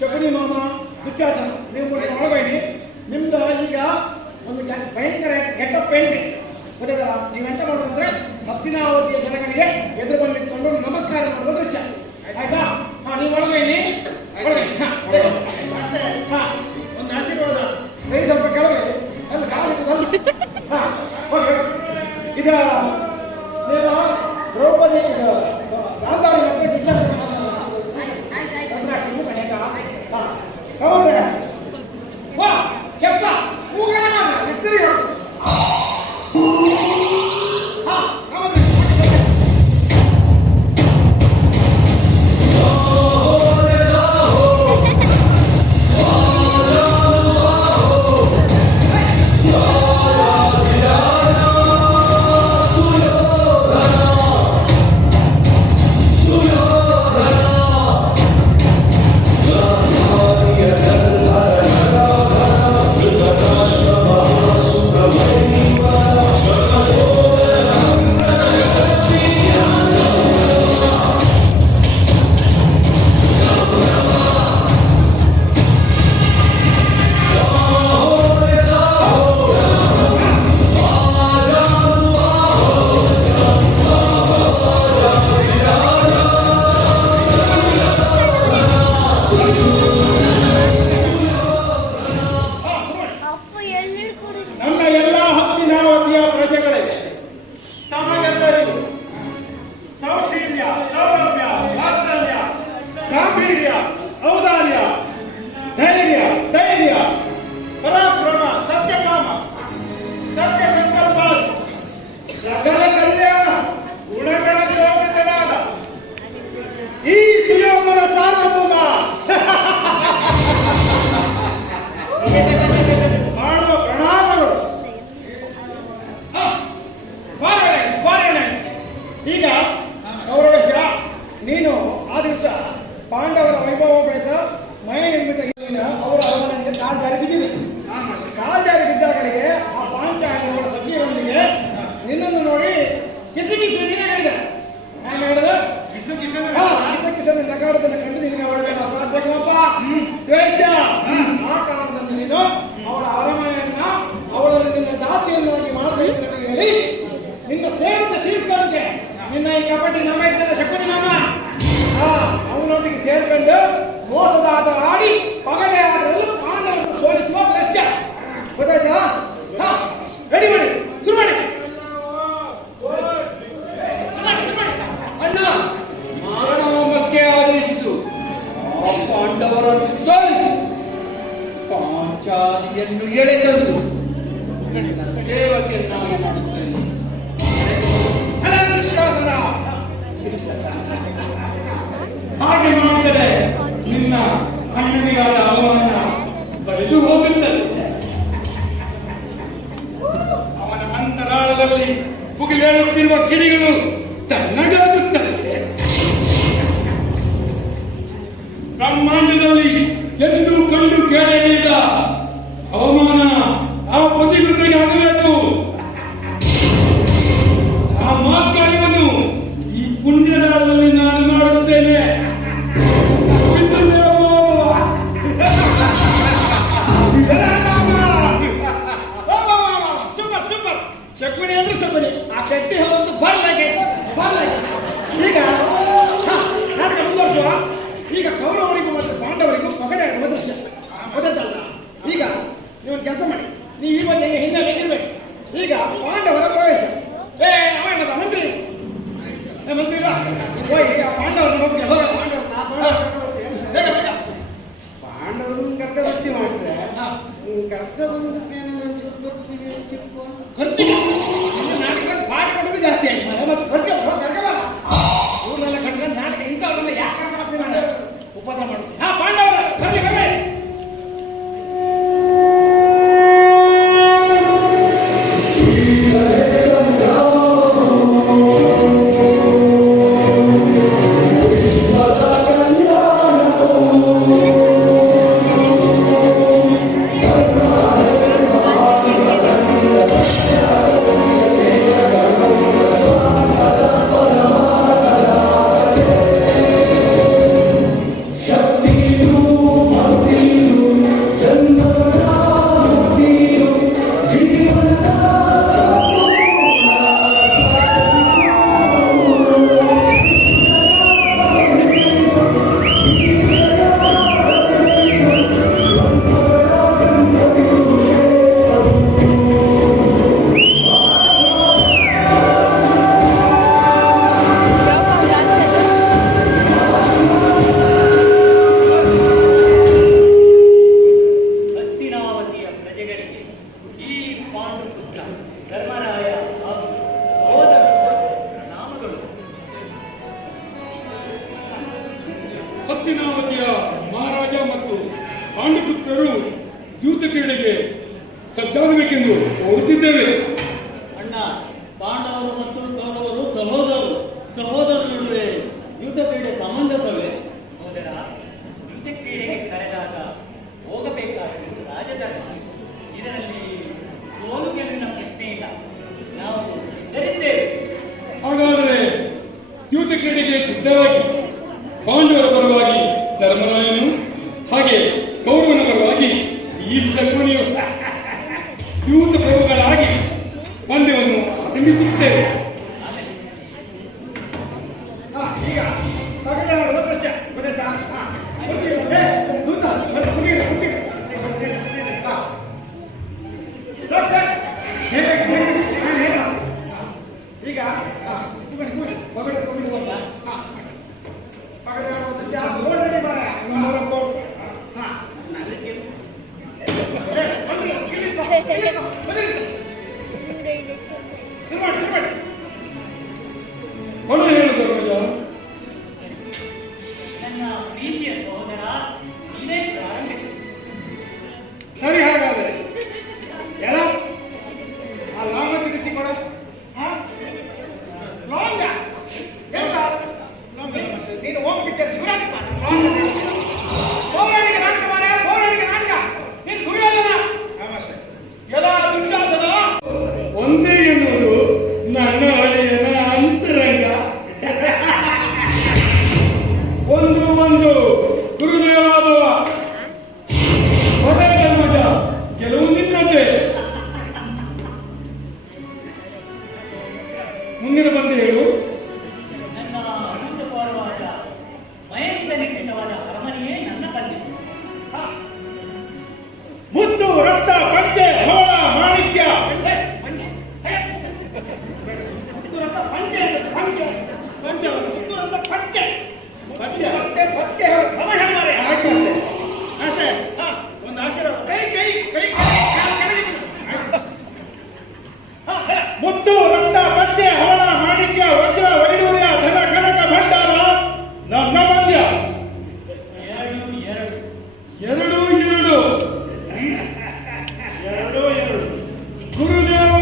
ಶಕುನಿ ಮಾಮ, ದುಶ್ಯಾಸನ ನೀವು ಒಳಗೇನಿ. ನಿಮ್ದು ಈಗ ಒಂದು ಭಯಂಕರ ಗೆಟಪ್ ಎಂಟ್ರಿ, ಗೊತ್ತಾಯ್ತಲ್ಲ? ನೀವೆಂತ ಮಾಡೋದಂದ್ರೆ ಹಸ್ತಿನಾವತಿಯ ಜನಗಳಿಗೆ ಎದುರು ಬಂದಿಟ್ಕೊಂಡು ನಮಸ್ಕಾರ ಮಾಡುವ ದೃಶ್ಯ, ಆಯ್ತಾ? ನೀವು ಒಳಗೇನಿ. ಒಂದು ಆಶೀರ್ವಾದ ಕೈ ಸ್ವಲ್ಪ ಕೆಳಗೆ ಎಲ್ಲ ಕಾಲು ಈಗ ನೀನು ದ್ರೌಪದಿ ಗಾಂಧಾರಿ ಮತ್ತೆ ವಾ ಕೆಪ್ಪ ಹಾಗೆ ಮಾಡಿದರೆ ನಿನ್ನ ಅಣ್ಣನಿಗಾದ ಅವಮಾನ ಬಳಿದು ಹೋಗುತ್ತದೆ. ಅವನ ಅಂತರಾಳದಲ್ಲಿ ಮುಗಿಲೇಳುತ್ತಿರುವ ಕಿಡಿಗಳು ತಣ್ಣಗಾಗುತ್ತವೆ. ಬ್ರಹ್ಮಾಂಡದಲ್ಲಿ ಎಂದು ಕಂಡು ಕೇಳಲಿದ ಅವಮಾನ ಆ ಪ್ರತಿಕೃತಿಗೆ ಆಗಬೇಕು. ಆ ಮಾತ್ಕಾರ್ಯವನ್ನು ಈ ಪುಣ್ಯದಾಳದಲ್ಲಿ ನಾನು ಮಾಡುತ್ತೇನೆ. ಸೂಪರ್ ಶಕುನಿ ಅಂದ್ರೆ ಶಕುನಿ, ಆ ಕೆಟ್ಟಿ ಹೊಲಂತೂ ಬರ್ಲಾಗೆ. ಈಗ ನಾಟಕ ಮುಂದುವರಿಸುವ. ಈಗ ಕೌರವರಿಗೂ ಮತ್ತು ಪಾಂಡವರಿಗೂ ಪಗಡೆ ಮದಸ್ಯ ಗೊತ್ತಲ್ಲ. ಈಗ ನೀವು ಕೆಲಸ ಮಾಡಿ, ನೀವು ಇವತ್ತು ಹಿಂದೆ ಇರ್ಬೇಕು. ಈಗ ಪಾಂಡವರ ಪ್ರವೇಶ. ಅವನದ ಮಂತ್ರಿ ಹೋಗ್ತೀನಿ ಹೋಗ ಪಾಂಡವರನ್ನು ಕರ್ಕಬರ್ತಿ ಮಾಡಿದ್ರೆ ಹಾ. ಕರ್ಕಬಂದ ಸಿಕ್ಕು ಖರ್ಚಿಗೆ ನಾಟಕ ಪಾಠ ಕೊಡೋದು ಜಾಸ್ತಿ ಆಯ್ತು ಮತ್ತೆ ಖರ್ಚು ಕರ್ಕಬಾರ ಊರ್ನೆಲ್ಲ ಕಟ್ಕೊಂಡು ನಾಟಕ ಇಂಥವ್ರನ್ನ ಯಾಕೆ ಕರ್ಕೊಂಡ್ಬರ್ತೀನಿ ನಾನು ಉಪದ್ರ ಮಾಡೋದು ಹಾ ಪಾಂಡವರು ಬರ್ಲಿ ಬರ್ಲಿ ಹಸ್ತಿನಾವತಿಯ ಮಹಾರಾಜ ಮತ್ತು ಪಾಂಡುಪುತ್ರರು ಯೂತ ಕ್ರೀಡೆಗೆ ಸಜ್ಜಾಗಬೇಕೆಂದು ಕೋರುತ್ತಿದ್ದೇವೆ. ಅಣ್ಣ, ಪಾಂಡವರು ಮತ್ತು ಕೌರವರು ಸಹೋದರರ ನಡುವೆ ಯುದ್ಧ ಕ್ರೀಡೆ ಸಮಂಜಸವೇ? ಸೋದರ, ಯುದ್ಧ ಕ್ರೀಡೆಗೆ ಕರೆದಾಗ ಹೋಗಬೇಕಾದ ರಾಜಧರ್ಮ. ಇದರಲ್ಲಿ ಸೋಲು ಗೆಲುವಿನ ಪ್ರಶ್ನೆ ಇಲ್ಲ. ನಾವು ಸಿದ್ಧರಿದ್ದೇವೆ. ಹಾಗಾದರೆ ಯೂತ ಕ್ರೀಡೆಗೆ ಸಿದ್ಧವಾಗಿ ಪಾಂಡವರ ಪರವಾಗಿ ಧರ್ಮರಾಯನು ಹಾಗೆ ಕೌರವನ ಪರವಾಗಿ ಈ ಶಕುನಿಯು ಯೂತ ಪ್ರಭುಗಳಾಗಿ ಪಂದ್ಯವನ್ನು ಆರಂಭಿಸುತ್ತೇವೆ. ಈಗ ಪಗಡೆಯವರ ದೃಶ್ಯ ಗೊತ್ತಾಯ್ತಾ? ಈಗ ಪಗಡೆ ಕೊಡುವಲ್ಲ ಪಗಡೆಯವರ ದೃಶ್ಯ ಗೋಲ್ಡ್ ಮಾರ ಹೊಡೆ ಹೇಳು ಧರ್ಮಜ. ನನ್ನ ಪ್ರೀತಿಯ ಸಹೋದರ, ನೀವೇ ಪ್ರಾರಂಭಿಸಿ. ಸರಿ, ಹಾಗಾದರೆ ಎಲ್ಲ ಆ ಲಾಂಗ ತಿರುಚಿ ಕೊಡ. ಲಾಂಗ ಎಂತ ನೀನು ಹೋಗ್ಬಿಟ್ಟೆ ಪೌರಾಣಿಕ ನಾಟಕ ಮಾರ, ಪೌರಾಣಿಕ ನಾಟಕ. ನೀನು ದುರ್ಯೋಧನ ಎಲ್ಲ ದುಶ್ಯಾಸನ. ಒಂದೇ ಎನ್ನುವುದು ನನ್ನ ಹಳೆಯನ ಅಂತರಂಗ. ಒಂದು ಗುರುದೇವಾದವ ಹೊಡೆ ಧರ್ಮಜ, ಕೆಲವು ನಿನ್ನದೇ. ಮುಂದಿನ ಬಂದು ಹೇಳು. ನನ್ನ ಅಮೃತಪೂರ್ವವಾದ ಮಯದಿಂದ ನಿರ್ಮಿತವಾದ ಅರಮನೆಯೇ ನನ್ನ ಪಂದ್ಯ. ಮುದ್ದು ರಕ್ತ ಪಂಚೆ ಹವಳ ಮಾಣಿಕ್ಯ. ಒಂದು ಆಶೀರ್ವಾದ ಮುದ್ದು ರಕ್ತ ಪಂಚೆ ಹವಳ ಮಾಣಿಕ್ಯ ವಜ್ರ ವೈಡೂರ್ಯ ಧನ ಕನಕ ಭಂಡಾರ ನನ್ನ ಪಂದ್ಯ. ಎರಡು ಗುರುದೇವ.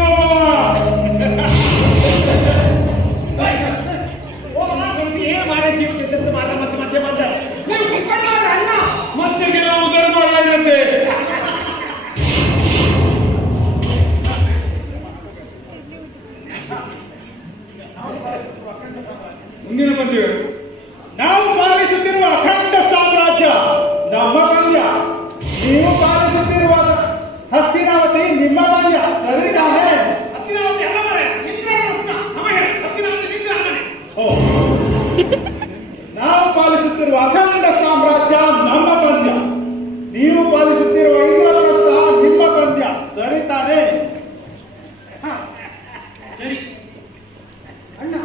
ಮತ್ತೆ ಕೆಲವು ಧರ್ಮರಾಯನಂತೆ. ಮುಂದಿನ ಪಂದ್ಯ ಹೇಳು. ನಾವು ಪಾಲಿಸುತ್ತಿರುವ ಅಖಂಡ ಸಾಮ್ರಾಜ್ಯ ನಮ್ಮ ಪಂದ್ಯ. ನೀವು ಪಾಲಿಸುತ್ತಿರುವ ಹಸ್ತಿನಾವತಿ ನಿಮ್ಮ ಪಂದ್ಯ. ಸರಿತಾನೆ? ನಾವು ಪಾಲಿಸುತ್ತಿರುವ ಅಖಂಡ ಸಾಮ್ರಾಜ್ಯ ನಮ್ಮ ಪಂದ್ಯ. ನೀವು ಪಾಲಿಸುತ್ತಿರುವ ಇಂದ್ರಪ್ರಸ್ಥ ನಿಮ್ಮ ಪಂದ್ಯ. ಸರಿತಾನೆ? ಸರಿ, ಅಣ್ಣ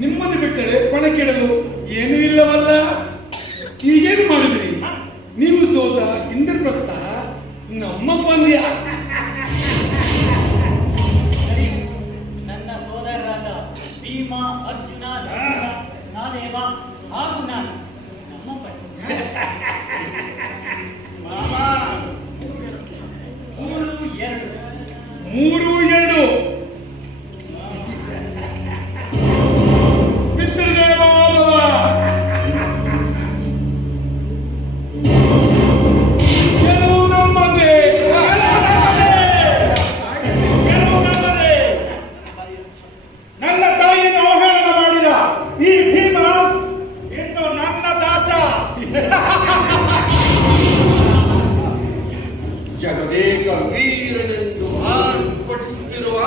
ನಿಮ್ಮನ್ನು ಬಿಟ್ಟರೆ ಪಣ ಕೆಡಲು ಏನೂ ಇಲ್ಲವಲ್ಲ. ಈಗೇನು ಮಾಡಿದ್ರಿ? ನೀವು ಸೋತ ಇಂದ್ರಪ್ರಸ್ಥ ನಮ್ಮ ಪಂದ್ಯ. ಸರಿ, ನನ್ನ ಸೋದರರಾದ ಭೀಮ, ಅರ್ಜುನ, ನಕುಲ, ಸಹದೇವ ಹಾಗೂ ನಾನು ನಮ್ಮ ಪಟ್ಟಿ 3-2 ಪಿತೃದೇವ ಭವ. ಗೆಲುವು ನಮ್ಮದೇ. ನನ್ನ ತಾಯಿಯನ್ನು ಅವಹೇಳನ ಮಾಡಿದ ಈ ಭೀಮ ಇನ್ನು ನನ್ನ ದಾಸ. ಜಗದೇಕ ವೀರನೆಂದು ಆರ್ಭಟಿಸುತ್ತಿರುವ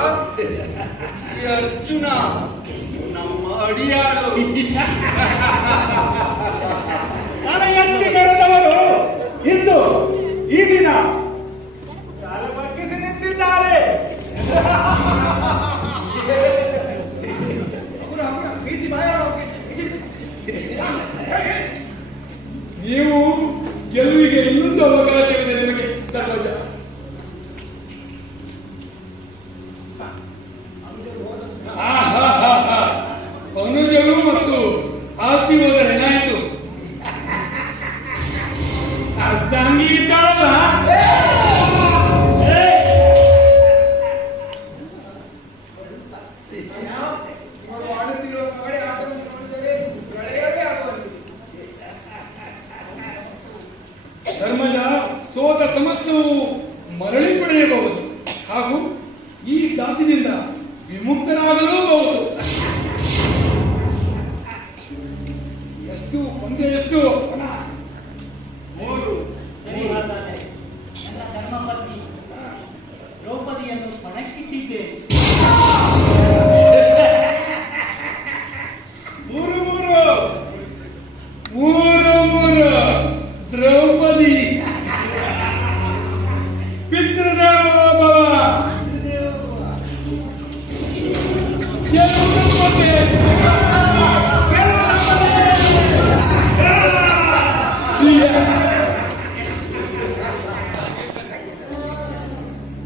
ಈ ಅರ್ಜುನ ನಮ್ಮ ಅಡಿಯಾಳು. ಮನೆಯಲ್ಲಿ ಮೆರೆದವರು ಇಂದು ಈ ದಿನ ಕಾಲ ಬಗ್ಗಿಸಿ ನಿಂತಿದ್ದಾರೆ. ನೀವು ಗೆಲುವಿಗೆ ಇನ್ನೊಂದು ಅವಕಾಶವಿದೆ ನಿಮಗೆ ಧರ್ಮಜ. ಅನುಜರು ಮತ್ತು ಆಸ್ತಿ ಹೋದರೆ ಏನಾಯಿತು? ಅರ್ಧಾಂಗಿ ಇದ್ದಾಳಲ್ಲ. ಧರ್ಮಜ ಸೋತ ಸಮಸ್ತವು ಮರಳಿ ಪಡೆಯಬಹುದು ಹಾಗೂ ಈ ದಾಸಿನಿಂದ ವಿಮುಕ್ತರಾಗಲೂಬಹುದು. ಎಷ್ಟು ಒಂದೇ ಎಷ್ಟು ಸರಿ ಹಾಗಾದರೆ ನನ್ನ ಧರ್ಮಪತ್ನಿ ದ್ರೌಪದಿಯನ್ನು ಪಣಕ್ಕಿಟ್ಟಿದ್ದೇನೆ. 3-3 ದ್ರೌಪದಿ ಪಿತೃದೇವ ಭವ. ಗೆಲುವು ನಮ್ಮದೇ.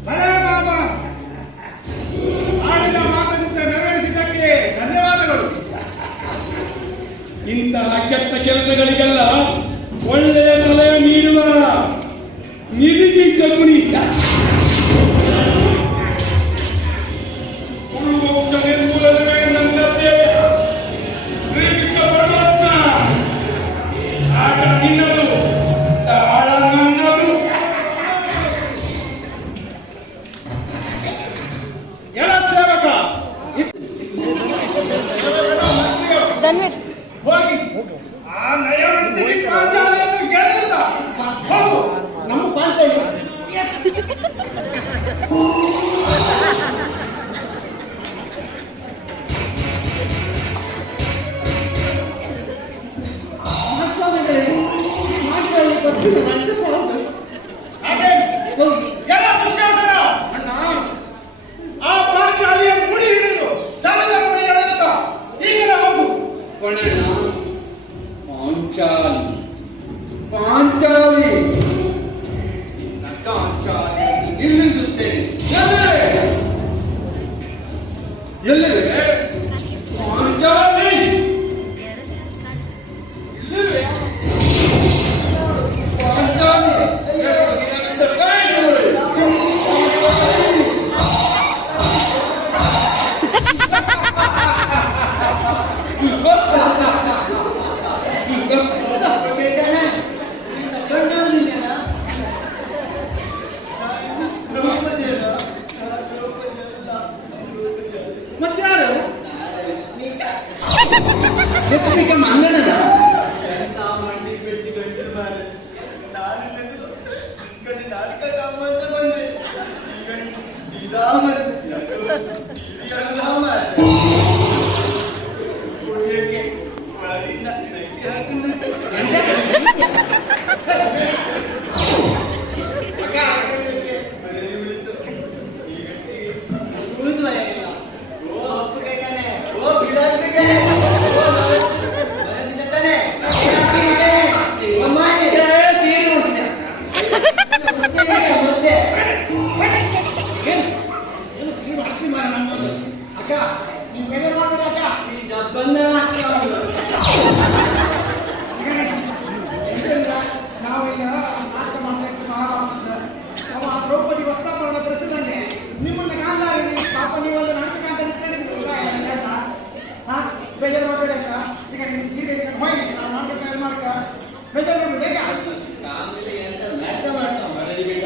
ಭಲೆ ಮಾಮ, ಆಡಿದ ಮಾತಂತೆ ನೆರವೇರಿಸಿದ್ದಕ್ಕೆ ಧನ್ಯವಾದಗಳು. ಇಂತಹ ಕೆಟ್ಟ ಕೆಲಸಗಳಿಗೆಲ್ಲ ಒಳ್ಳೆಯ ಸಲಹೆ ನೀಡುವ ನಿಧಿ ಶಕುನಿ ಪೂರ್ವೋಕ್ಷ ನಿರ್ಮೂಲನವೇ ನನ್ನದೇ. ಶ್ರೀಕೃಷ್ಣ ಪರಮಾತ್ಮ ಆಟ ನಿನ್ನದು, ತಾಳ ನನ್ನದು. ಎಲ್ಲ ಸೇವಕ ಹೋಗಿ ಆ ನಯವಂತಿಕೆ ಪಾಂಚಾಲಿಯನ್ನು ಗೆಳೆಯುತ್ತ ಹೋಗು. ನಮ್ಮ ಪಾಂಚಾಲಿ ಹಾಗೆ ಎಲ್ಲ ದುಶ್ಯಾಸನ ಆ ಪಾಂಚಾಲಿಯ ಮುಡಿ ಹಿಡಿದು ದಳದರನ್ನು ಎಳೆಯುತ್ತ ಈಗಲೇ ಹೋಗು. ಪಣಣ ಪಾಂಚಾಲಿ ಪಾಂಚಾಲಿ ಕಾಂಚಾಲಿಯನ್ನು ನಿಲ್ಲಿಸುತ್ತೇನೆ. ಎಲ್ಲಿವೆ ಪಾಂಚಾಲಿ? ಇಲ್ಲಿವೆ ಪಾಂಚಾಲಿ. ಮತ್ತಾರು? ರಶ್ಮಿಕಾ ಮಂಗನದ ಓ ಬಿಡಾಕ್ಬೇಕಾನೆ ಬಂದ ನಾವೀಗ ನಾಟಕ ಮಾಡಲಿಕ್ಕೆ ಮಹಾರಾಷ್ಟ್ರ ಅವ ದ್ರೌಪದಿ ವಸ್ತ್ರಾಪರಣ ಪ್ರಸಿದ್ಧಂತೆ ನಿಮ್ಮನ್ನ ಕಾಂತಾರ ಪಾಪ ನೀವಲ್ಲ ನಾಟಕ ಅಂತ ಬೇಜಾರು ಮಾಡಬೇಕ ಈಗ ನಿಮ್ಮ ಸೀರೆ ಹೋಗಿ ನಾವು ನಾಟಕ ಮಾಡ್ಕ ಬೇಜಾರು ಮಾಡಬೇಕ ನಾಟಕ ಮಾಡ್ತಾ ಮರಳಿ ಬಿಟ್ಟ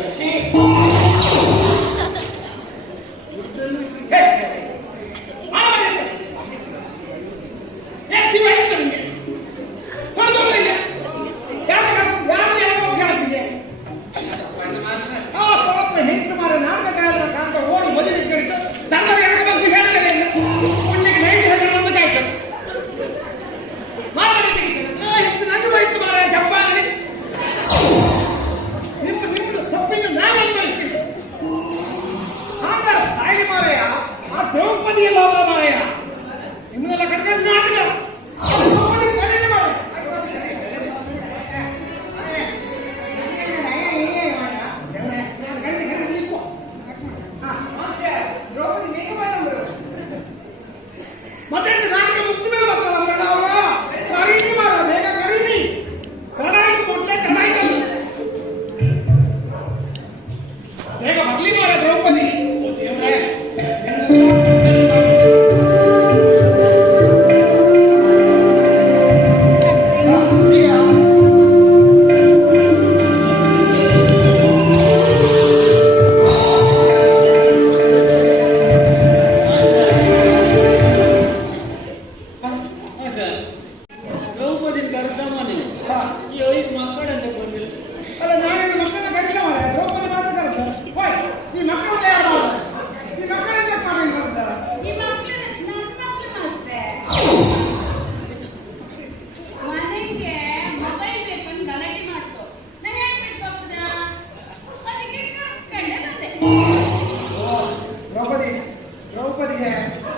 ದ್ರೌಪದಿಗೆ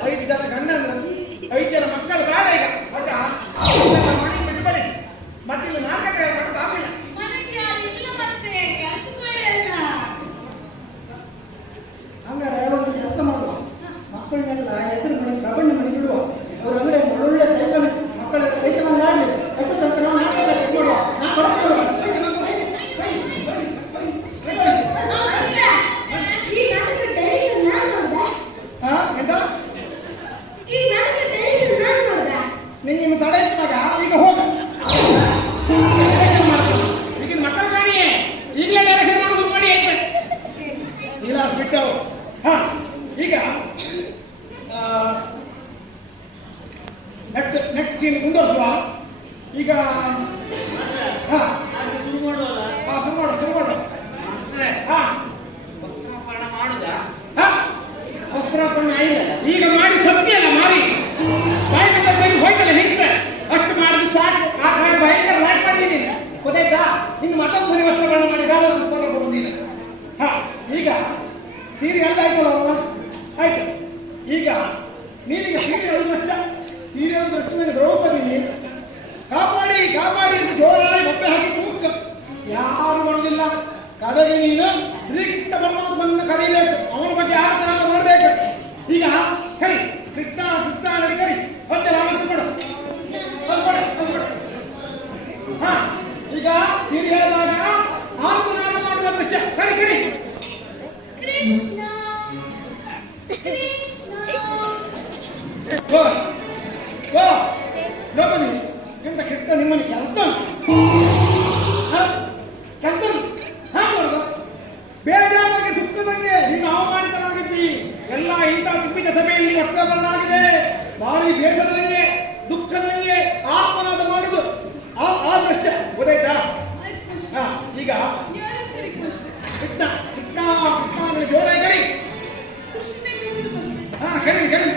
5 ಜನ ಗಂಡಂದ್ರು 5 ಜನ ಮಕ್ಕಳು ಬೇಡ ಈಗ ಮಾಡಿ ಬಿಟ್ಟು ಬನ್ನಿ ಮತ್ತಿಲ್ಲ ನಾಟಕ ಮಾಡೋದಾಗಿಲ್ಲ ಹಂಗಾರೆ ಒಂದು ಕೆಲಸ ಮಾಡುವ ಮಕ್ಕಳನ್ನೆಲ್ಲ ಎದುರು ಮಾಡಿ ಕಬಡ್ಡಿ ಮಾಡಿ ಬಿಡುವ ಅವ್ರ ಅಂಗಡಿ ಒಳ್ಳೊಳ್ಳೆ ಸೈಕಲ್ ಮಕ್ಕಳ ಸೈಕಲ್ ಆಡಲಿ ಎಷ್ಟು ಸ್ವಲ್ಪ ನಾವು ನಾಟಕ ಮಾಡುವ ನಿಂಗೆ ತಡ ಇತ್ತು ಮಗ ಈಗ ಹೋಗು ಈಗಿನ ಮಕ್ಕಳು ಕಾಣಿಯೇ ಈಗಲೇ ಡೈರೆಕ್ಷನ್ ಮಾಡೋದು ಮಾಡಿ ಆಯ್ತು ಇಲ್ಲ ಬಿಟ್ಟವು ಹಾ ಈಗ ನೆಕ್ಸ್ಟ್ ಸೀನ್ ಮುಂದುವರಿಸುವ ಈಗ ಹಾ ಶುರು ಮಾಡು ಹಾ ವಸ್ತ್ರಾಪರಣ ಮಾಡುದಾ ವಸ್ತ್ರಾಪರಣ ಈಗ ಮಾಡಿ ಸತ್ಯ ಅಲ್ಲ ಮಾಡಿ ಬಾಯಿ ಹೋಯ್ತಲ್ಲ ಹಿಂಗೆ ಅಷ್ಟು ಮಾಡಿದ ಸಾಕು ಆ ಮಾಡಿ ಭಯಂಕರ ಲಾಕ್ ಮಾಡಿದ್ದೀನಿ ಗೊತ್ತಾಯ್ತಾ ಇನ್ನು ಮತ್ತೊಂದು ಸರಿ ವಸ್ತ್ರಗಳನ್ನ ಮಾಡಿ ಬೇರೆ ಕೊಡುವುದಿಲ್ಲ ಹಾ ಈಗ ಸೀರೆ ಹೇಳ್ದಾಯ್ತಲ್ಲ ಆಯ್ತು ಈಗ ನೀನೀಗ ಸೀರೆ ಒಂದು ವರ್ಷ ದ್ರೌಪದಿ ಕಾಪಾಡಿ ಅಂತ ಜೋರಾಗಿ ಬಟ್ಟೆ ಹಾಕಿ ಕೂಗ್ತ ಯಾರು ಮಾಡೋದಿಲ್ಲ ಕಡೆಗೆ ನೀನು ಶ್ರೀಕೃಷ್ಣ ಪರಮಾತ್ಮನನ್ನು ಕರೀಬೇಕು ಅವನ ಬಗ್ಗೆ ಯಾರ ತರ ಮಾಡಬೇಕು ಈಗ ಕರಿ ಕೃಷ್ಣ ಕರಿ ಮತ್ತೆ ರಾಮಕ್ಕೆ ಕೊಡು ಹಾ ಈಗ ಸೀರೆ ಹೇಳಿದಾಗ ಆತ್ಮನಾಮ ಮಾಡುವ ದೃಶ್ಯ ಕರಿ ದ್ರೌಪದಿ ಇಂಥ ಕೆಟ್ಟ ನಿಮ್ಮನ್ನು ಕೆಲಸ ಬೇಜಾರಾಗಿ ದುಃಖದಂಗೆ ನೀನು ಅವಮಾನಿತನಾಗಿದ್ದಿ ಎಲ್ಲ ಇಂಥ ಕುಪಿತ ಸಭೆಯಲ್ಲಿ ವಕ್ತವನ್ನಾಗಿದೆ ಭಾರಿ ಬೇಸರದಂಗೆ ದುಃಖದಂಗೆ ಆತ್ಮನಾದ ಮಾಡುದು ಆ ದೃಶ್ಯ ಗೊತ್ತಾಯ್ತಾ ಹಾ ಈಗ ಕೃಷ್ಣ ಜೋರಾಗಿ ಕರಿ ಹಾ ಕರಿ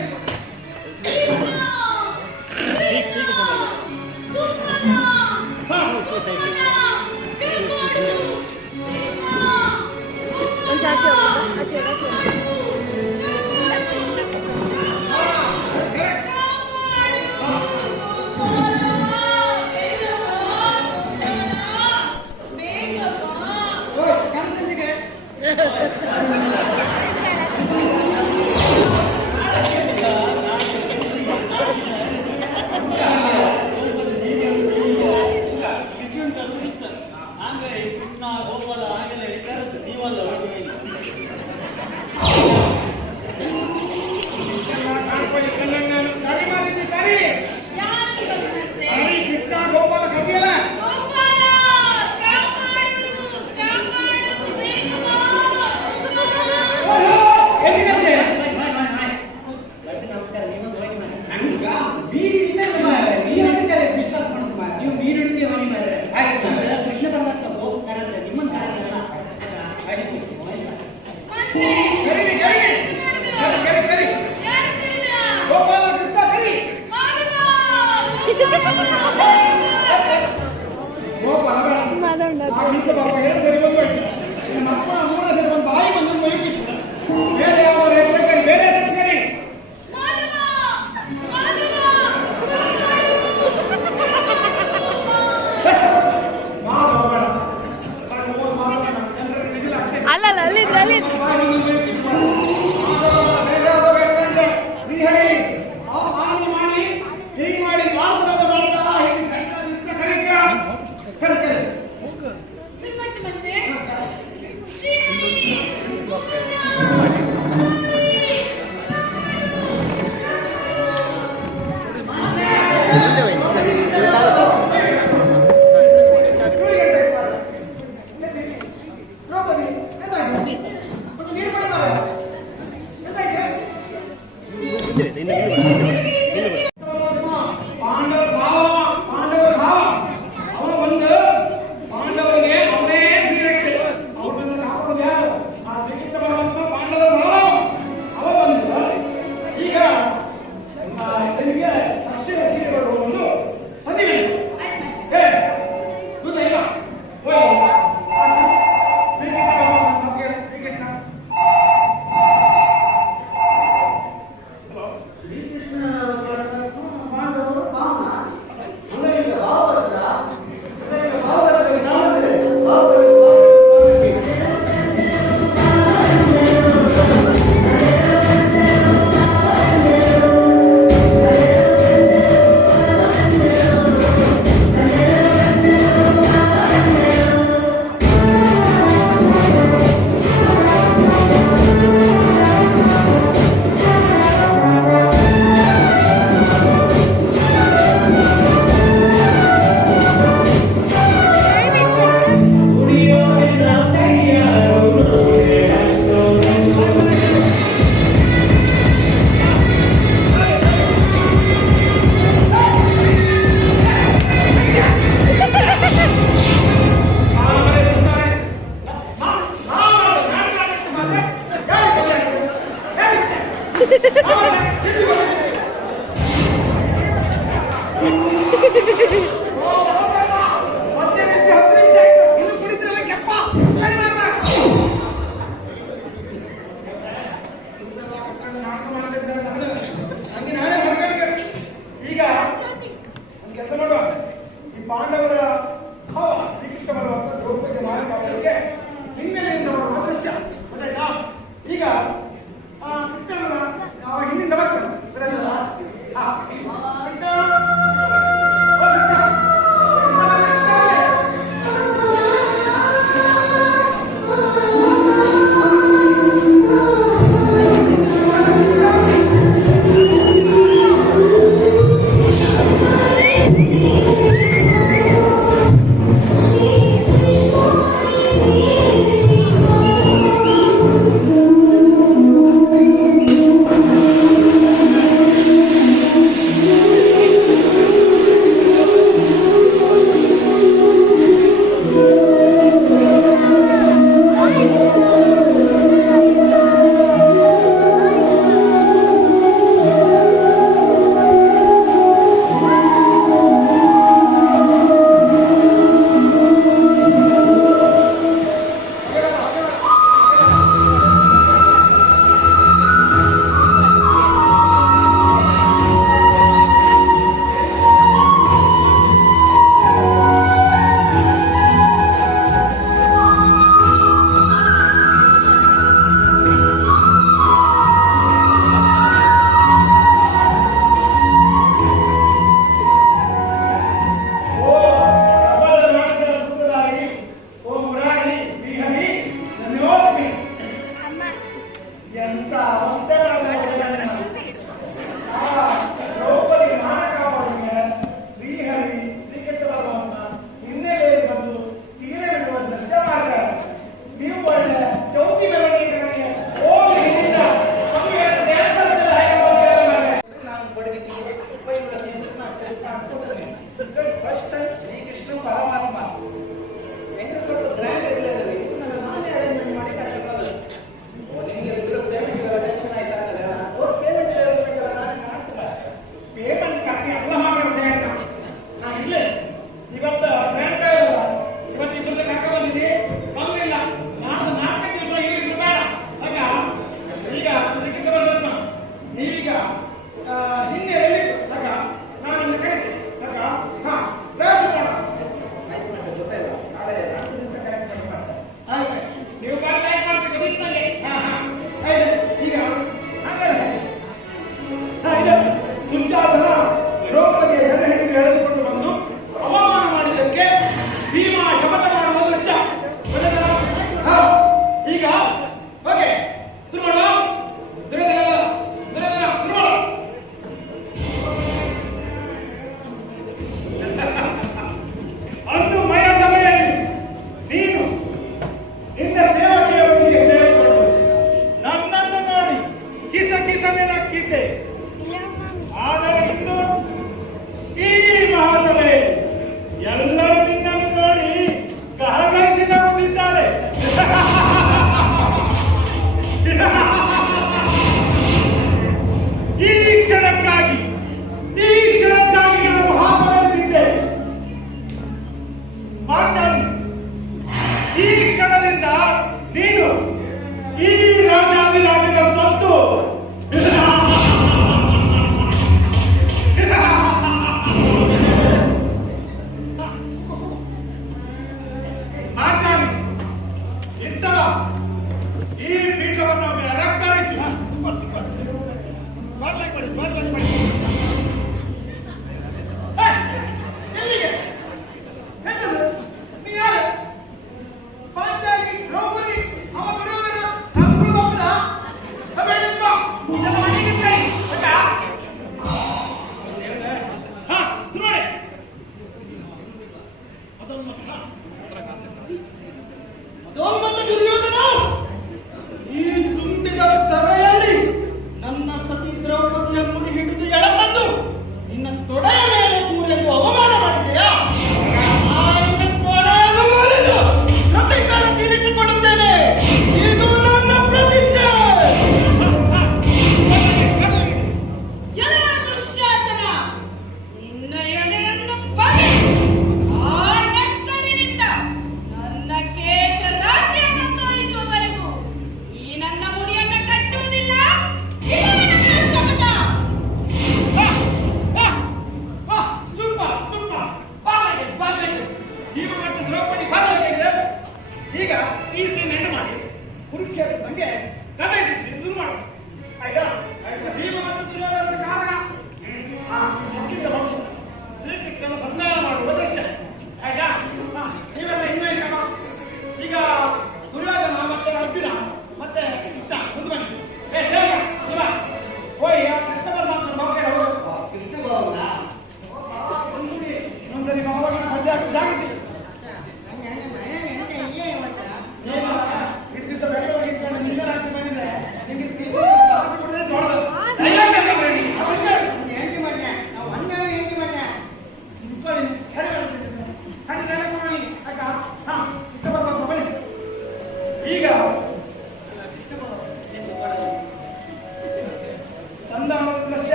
ಬೇರೆ ಯಾವ ಬೇರೆ ಕರಿ ಅಲ್ಲ ಅಲ್ಲಿ ಹೀಗೆ ಮಾಡಿ ಮಾಡ್ತಾರದ ಮಾಡ್ತಾ ಪಾಂಡವರ ಭಾವ ಶ್ರೀಕೃಷ್ಣ ಬರುವಂತ ದ್ರೌಪದಿ ಮಹಾರಾಜರಿಗೆ ಹಿನ್ನೆಲೆಯಿಂದ ಬರುವ ದೃಶ್ಯ ಗೊತ್ತಾಯ್ತಾ? ಈಗ ಕೃಷ್ಣನ ನಾವು ಹಿಂದಿಂದ ಬರ್ತಾನೆ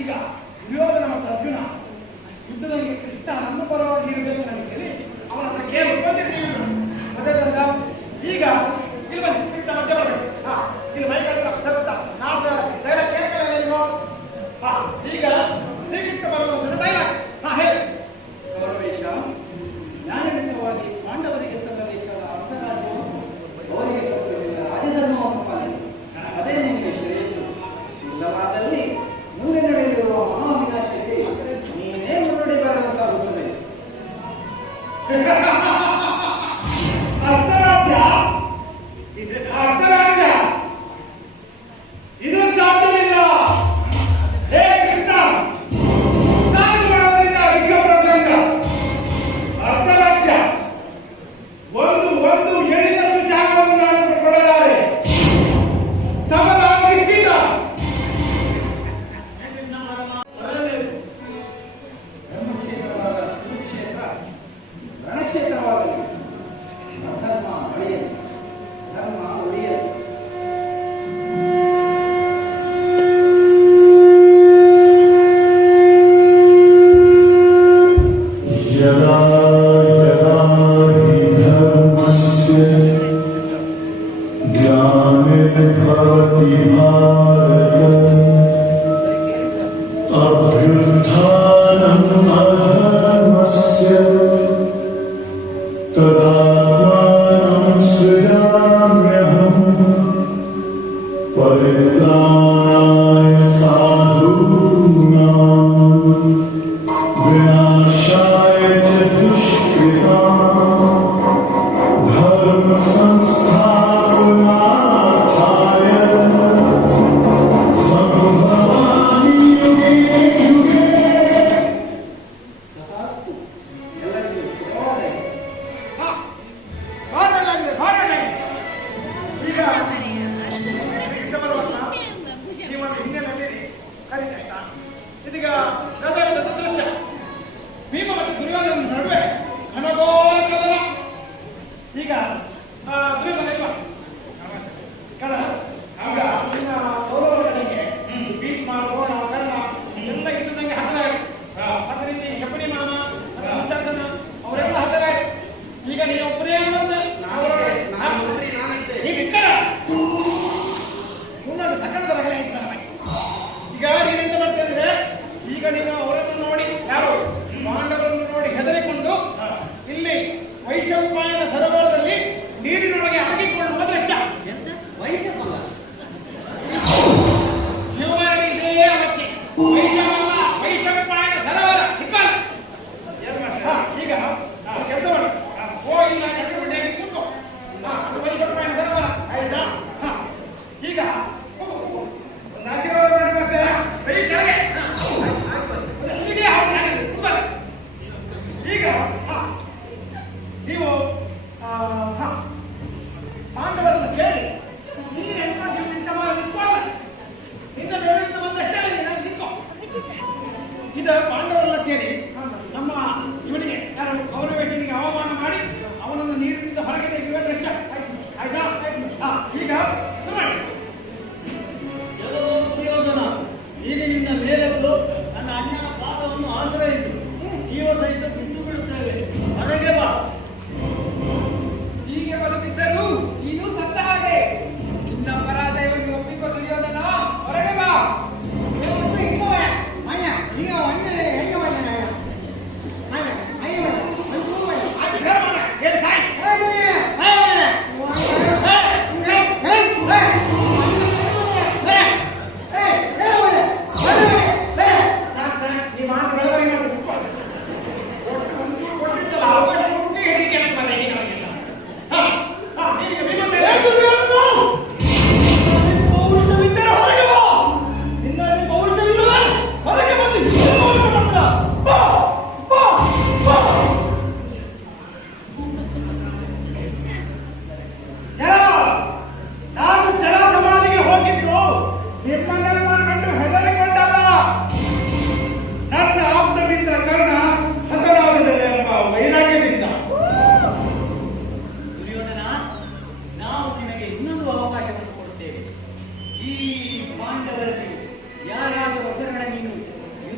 ಈಗ ದುರ್ಯೋಧನ ಮತ್ತು ಅರ್ಜುನ ಯುದ್ಧದಲ್ಲಿ ಕೃಷ್ಣ ನಮ್ಮ ಪರವಾಗಿ ಇರಬೇಕು ಅಂತ ಹೇಳಿ ಅವನ ಹತ್ರ ಕೇಳಿ ಬಂದಿದ್ದೀವಿ. ಗೊತ್ತಾಯ್ತಲ್ಲ? ಈಗ ಇಲ್ಲಿ ಬನ್ನಿ, ಕೃಷ್ಣ ಮಧ್ಯ ಬರಬೇಕು. ಇಲ್ಲಿ ಮೈಕ್ ಹತ್ರ ಸತ್ತ ನಾವು ಡೈಲಾಗ್ ಕೇಳ್ಕೊಳ್ಳಲ್ಲ ನೀವು. ಈಗ ಶ್ರೀಕೃಷ್ಣ ಬರುವಂತ ಡೈಲಾಗ್ ಹೇಳಿ. ಗೌರವೇಶ, ನ್ಯಾಯಯುತವಾಗಿ ಪಾಂಡವರಿಗೆ ಸಲ್ಲಬೇಕಾದ ಅರ್ಧರಾಜ್ಯವನ್ನು ಅವರಿಗೆ ಕೊಟ್ಟಿರುವ ರಾಜಧರ್ಮವನ್ನು ಪಾಲಿಸಿ ಅದೇ ನಿಮಗೆ ಶ್ರೇಯಸ್ಸು. ಇಲ್ಲವಾದಲ್ಲಿ ಮುಂದೆ ನಡೆಯಲಿರುವ ಮಹಾವಿನಾಶಕ್ಕೆ ನೀನೇ ಮುನ್ನುಡಿ ಬರದಂತಾಗುತ್ತದೆ. ಅರ್ಧರಾಜ್ಯ ಇದು ಸಾಧ್ಯವಿಲ್ಲ. ಹೇ ಕೃಷ್ಣ, ಸಾಕು ಮಾಡೋದ್ರಿಂದ ಅಧಿಕ ಪ್ರಸಂಗ. ಅರ್ಧರಾಜ್ಯ ಒಂದು ಹೇಳಿದಷ್ಟು ಜಾಗವನ್ನು ನಾನು ಕೊಡಲಾರೆ. ಸಮರ ನಿಶ್ಚಿತ. ಧರ್ಮಕ್ಷೇತ್ರವಾದ ಕುರುಕ್ಷೇತ್ರ ರಣಕ್ಷೇತ್ರವಾಗಲಿ. ಅಧರ್ಮ ಅಳಿಯಲಿ, ಧರ್ಮ ಉಳಿಯಲಿ. यदा यदा हि धर्मस्य ग्लानिर्भवति भारत अभ्युत्थानम् अधर्मस्य तदात्मानं सृजाम्यहम् परित्राणाय साधूनां विनाशाय च दुष्कृताम् धर्म संस्थापनार्थाय संभवामि युगे युगे. ತಥಾಸ್ತು. ಎಲ್ಲರಿಗೂ ಶುಭವಾಗಲಿ. ಈಗ ಕೃಷ್ಣ ಬರುವಲ್ಲ ಜೀವನ ಹಿನ್ನೆಲೆಯಲ್ಲಿ ಕರೀತಾ ಇದೀಗ ಗದರದ ದೃಶ್ಯ. ಭೀಮ ಮತ್ತು ದುರ್ಯೋಧನ ನಡುವೆ ಘನಘೋರ ಕದನ. ಈಗ ದುರ್ಯೋಧನ ಇಲ್ವಾ ಕಣ. ಆಗ ನಿನ್ನ ಕೌರವರ ಕಡೆಗೆ ಭೀಮ, ದ್ರೋಣ, ಕರ್ಣ ಎಲ್ಲ ಇದ್ದಂಗೆ ಹತ್ತಿರ ಆಯ್ತು. ಅದೇ ರೀತಿ ಶಬರಿ ಮಾಮ, ದುರ್ಯೋಧನ ಅವರೆಲ್ಲ ಹತ್ತಿರ ಆಯ್ತು. ಈಗ ನೀನು ಒಬ್ಬರೇ ಬಂದೆ ಇನ್ನೊಂದು ಸಕಲದ ರಗಳೆ ಇದ್ದಾನೆ. ಈಗ ನೀನೆಂತ ಮಾಡ್ತಾ ಇದ್ರೆ, ಈಗ ನೀನು ಅವರನ್ನು ನೋಡಿ, ಯಾರು ಪಾಂಡವರನ್ನು ನೋಡಿ ಹೆದರಿಕೊಂಡು ಇಲ್ಲಿ ವೈಶಂಪಾಯನ ಸರೋವರದಲ್ಲಿ ನೀರಿನೊಳಗೆ ಅಡಗಿಕೊಳ್ಳುವ ದೃಶ್ಯ. ಶಿವನಲ್ಲಿ ಇದೇ ಅವಕ್ಕೆ ವೈಶಂಪಾಯನ ಸರೋವರ ಇಕ್ಕಲ್ಲ. ಈಗ ಕೆಲಸ ಮಾಡಿ ಇಲ್ಲ ಕಟ್ಟುಬಿಟ್ಟೆ ಕೂತ್ಕೋ. ಅದು ವೈಶಂಪಾಯನ ಸರೋವರ ಆಯ್ತಾ? ಈಗ ಒಂದು ಆಶೀರ್ವಾದ ಮಾಡಿ ಮತ್ತೆ ಕೈ ಕೆಳಗೆ ಈಗ ನೀವು ಪಾಂಡವರನ್ನು ಕೇಳಿ ನೀನೆಂತ ನಿಂತ ನಿಂತ್ಕೊಳ್ಳ. ನಿನ್ನ ಬೆರಳಿಂದ ಬಂದಷ್ಟೇ ನಾನು ನಿಂತ್ಕೋ. ಇದು ಪಾಂಡವರನ್ನ ಕೇಳಿ ನಮ್ಮ ಇವನಿಗೆ ಯಾರು ಗೌರವೇಶನಿಗೆ ಅವಮಾನ ಮಾಡಿ ಅವನನ್ನು ನೀರಿನಿಂದ ಹೊರಗೆ ತೆಗೆಯುವ ದೃಶ್ಯ ಆಯ್ತಾ? ಈಗ ಮಾಡಿ. ದುರ್ಯೋಧನ, ನೀರಿನಿಂದ ಮೇಲೆದ್ದು ನನ್ನ ಅಣ್ಣನ ಪಾದವನ್ನು ಆಶ್ರಯಿಸು. ಜೀವ ಸಹಿತ ಬಿದ್ದು ಬಿಡುತ್ತೇವೆ. ಹೊರಗೆ ಬಾ. ಹೀಗೆ ಬದುಕಿದ್ದರೂ ನೀನು ಸತ್ತ ಹಾಗೆ. ನಿನ್ನ ಪರಾಜಯವನ್ನು ಒಪ್ಪಿಕೊ ದುರ್ಯೋಧನ, ಹೊರಗೆ ಬಾ. ಈಗ ಅಣ್ಣ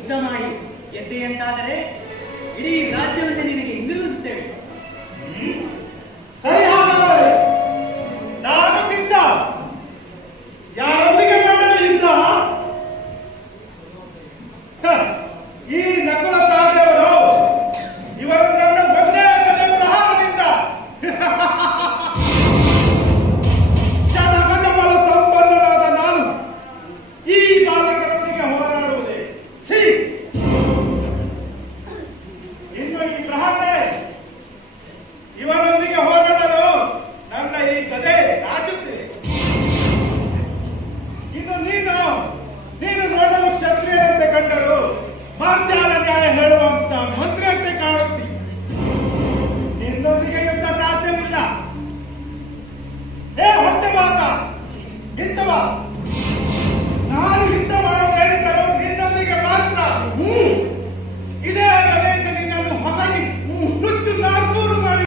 ಯುದ್ಧ ಮಾಡಿ ಗೆದ್ದೆ ಅಂತಾದರೆ ಇಡೀ ರಾಜ್ಯವನ್ನು ನಿನಗೆ ಹಿಂದಿರುಗಿಸುತ್ತೇವೆ. ಸರಿ, ಹಾಗಾದರೆ ನಾನು ಸಿದ್ಧ. ಯಾರೊಂದಿಗೆ ಮಾಡಲು ಯುದ್ಧ? ಈ ನಕುಲ ಸಹದೇವರು ಇವರು ನನ್ನ ಒಂದೇ ಗದೆ ಪ್ರಹಾರದಿಂದ ಶತಗಜಬಲ ಸಂಪನ್ನನಾದ ನಾನು ಈ ಬಾಲಕರೊಂದಿಗೆ ಹೋರಾಡುವುದೇ ಛೀ! ಇನ್ನು ಈ ಪ್ರಹಾರ ಇವರೊಂದಿಗೆ ಹೋರಾಡಲು ನನ್ನ ಈ ಗದೆ ನಾಚುತ್ತಿದೆ. ಇನ್ನು ನೀನು ನೋಡಲು ಕ್ಷತ್ರಿಯರಂತೆ ಕಂಡರು ಮಾರ್ಜಾಲ ನ್ಯಾಯ ಹೇಳುವಂತ ಮಂತ್ರಿಯಂತೆ ಕಾಣುತ್ತಿ. ನಿನ್ನೊಂದಿಗೆ ಯುದ್ಧ ಸಾಧ್ಯವಿಲ್ಲ. ಹೇ ಹೊಟ್ಟೆ ಮಾತ ಇಂಥವ, ನಾನು ಯುದ್ಧ ಮಾಡುವುದೇನಿದ್ದರೂ ನಿನ್ನೊಂದಿಗೆ ಮಾತ್ರ. ಇದೇ ಗದೆಯಿಂದ ನಿನ್ನನ್ನು ಹೊಸಗಿ ನುಚ್ಚು ನಾಲ್ಕೂರು ಮಾಡಿ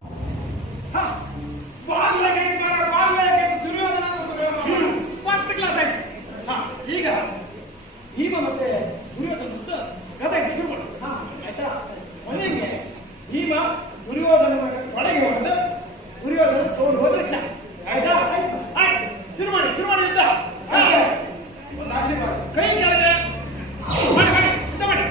ಈಗ ಭೀಮ ಮತ್ತೆ ದುರ್ಯೋಧನ ಕಥೆ ಶುರು ಮಾಡು. ಆಯ್ತಾ? ಮನೆಗೆ ಭೀಮ ದುರ್ಯೋಧನ ಒಳಗೆ ಹೊಡೆದು ದುರ್ಯೋಧನ ತೋರು ಹೋದ್ರೆ ಸಾಕು. ಆಯ್ತಾ? ಶುರು ಮಾಡಿ ಯುದ್ಧ. ಒಂದು ಆಶೀರ್ವಾದ ಕೈ ಕೆಳಗೆ ಮಾಡಿ ಯುದ್ಧ ಮಾಡಿ.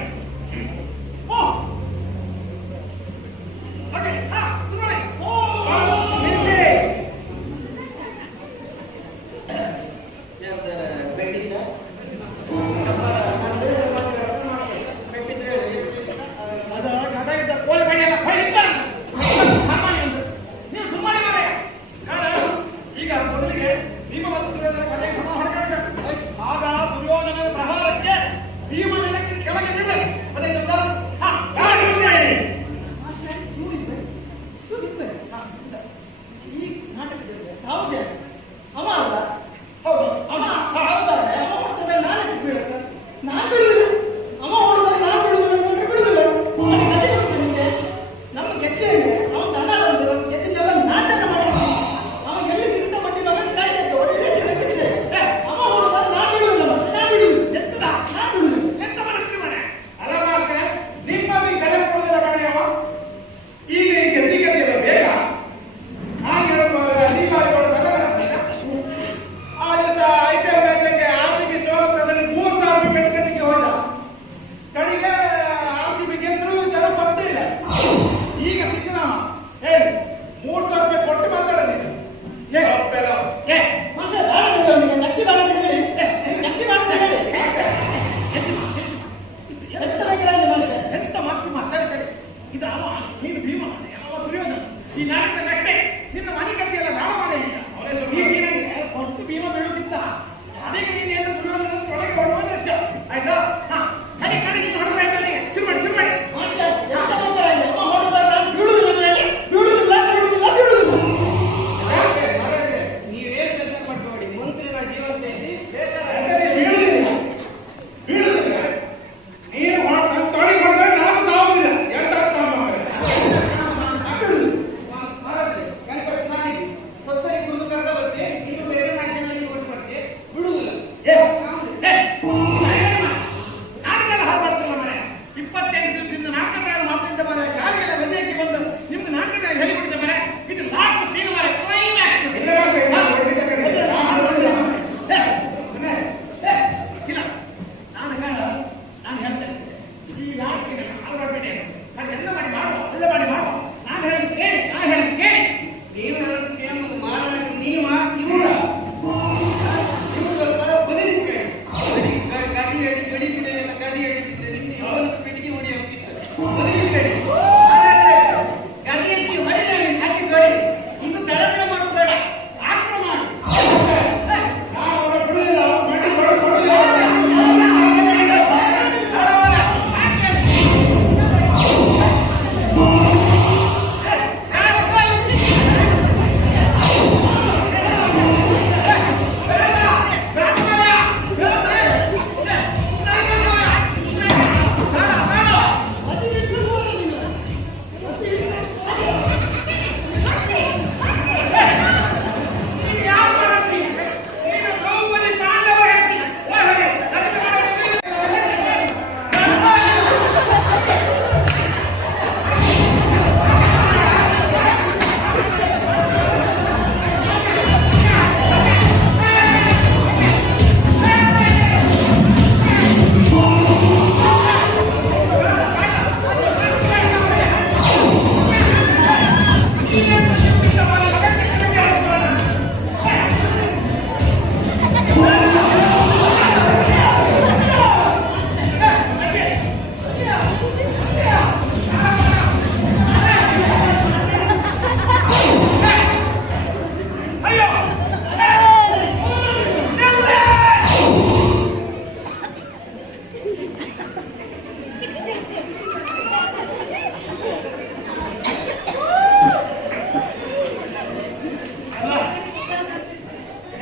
ಅಲ್ಲ,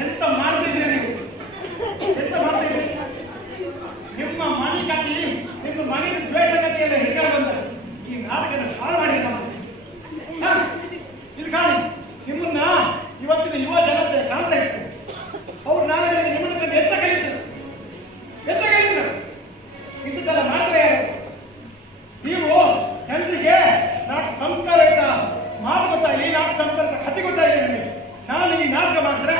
ಎಂತ ಮಾಡ್ತಿದ್ರಿ ನೀವು? ಎಂತ ಮಾಡ್ತಿದ್ರಿ? ನಿಮ್ಮ ಮನೆ ಕಟ್ಟಿ, ನಿಮ್ಮ ಮನೆ ದ್ವೇಷ ಕಟ್ಟಿಯೆಲ್ಲ ಹಿಡ್ಕೊಂಡು ಬಂದ ಈ ನಾಟಕದ ಹಾಳು ಮಾಡಿ ಇದು ಕಾಣಿ. ನಿಮ್ಮನ್ನ ಇವತ್ತಿನ ಯುವ ಜನತೆ ಕಾಣ್ತಾ ಇತ್ತು. ಅವ್ರು ನಾಳೆ ನಿಮ್ಮನ್ನ ಕಂಡು ಎತ್ತ ಕಲಿತರು, ಇಂಥದ್ದೆಲ್ಲ ಮಾಡ್ತಾರೆ. ನೀವು ಜನರಿಗೆ ನಾಲ್ಕು ಸಂಸ್ಕಾರ ಇಟ್ಟ ಮಾತು ಗೊತ್ತಾಗಲಿ, ನಾಲ್ಕು ಸಂಸ್ಕಾರದ ಕಥೆ ಗೊತ್ತಾಗಲಿ ನನಗೆ. ನಾನು ಈ ನಾಟಕ ಮಾಡಿದ್ರೆ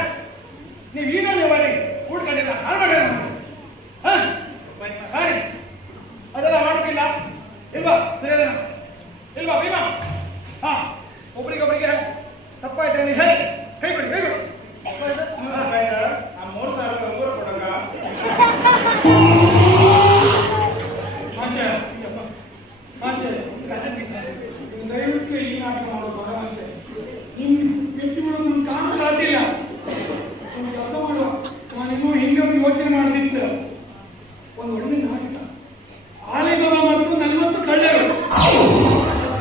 ನೀವು ಈನೊಂದು ಮಾಡಿ ಕೂಡ್ಕೊಂಡಿಲ್ಲ, ಹಾಳು ಮಾಡಿ ಅದೆಲ್ಲ ಮಾಡೋದಿಲ್ಲ ಇಲ್ವಾ? ಇಲ್ವಾ ಭೀಮಾ? ಹಾ, ಒಬ್ರಿಗೊಬ್ರಿಗೆ ತಪ್ಪಾಯ್ತು ನೀವು ಹೇಳಿ, ಕೈ ಕೊಡಿ, ಕೈ ಕೊಡಿ. 3,000 ರೂಪಾಯಿ ಕೊಡಕ ದಯವಿಟ್ಟು ಈ ನಾಟಕ ಮಾಡೋದು ಆಸೆ. ನಿಮ್ ವ್ಯಕ್ತಿಗಳು ನಮ್ಗೆ ಕಾಣಲು ಸಾಧ್ಯ ಇಲ್ಲ. ಕೆಲಸ ಮಾಡುವ ನಾನಿನ್ನೂ ಹಿಂದೊಂದು ಯೋಚನೆ ಮಾಡದಿತ್ತು. ಒಂದು ಒಳ್ಳೆ ನಾಟಕ, ಆಲಿಬಾಬ ಮತ್ತು 40 ಕಳ್ಳರು.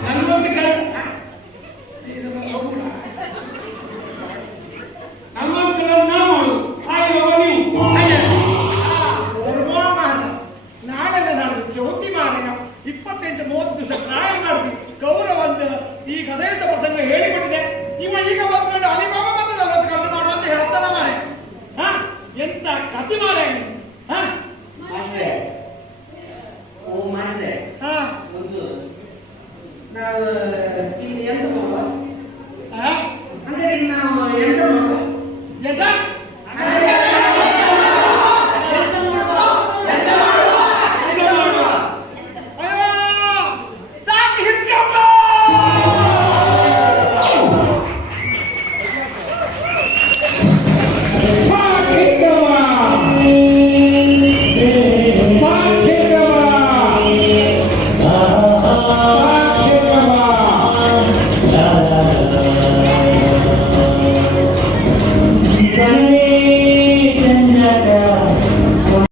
40 ಕಳ್ಳ 40 ಕಳ್ಳರು ನಾವು ಮಾಡು, ಆಲಿಬಾಬ ನೀವು. ನಾಳೆ ನಾನು ಜ್ಯೋತಿ ಮಾರಿನ 28-30 ದಿವಸ ಪ್ರಾಯ ಮಾಡಿದ್ವಿ. ಗೌರವ ಅಂತ ಈ ಕಥೆಯಿಂದ ಪ್ರಸಂಗ ಹೇಳಿಕೊಟ್ಟಿದೆ. ಇವ ಈಗ ಬಂದ್ಕೊಂಡು ಅಲಿಬಾಬ ಮತ್ತು 40 ಕಳ್ಳ ಮಾಡುವಂತ ಹೇಳ್ತಾನ ಮಾರೆ. ಎಂತ ಕತೆ ಮಾರೆ.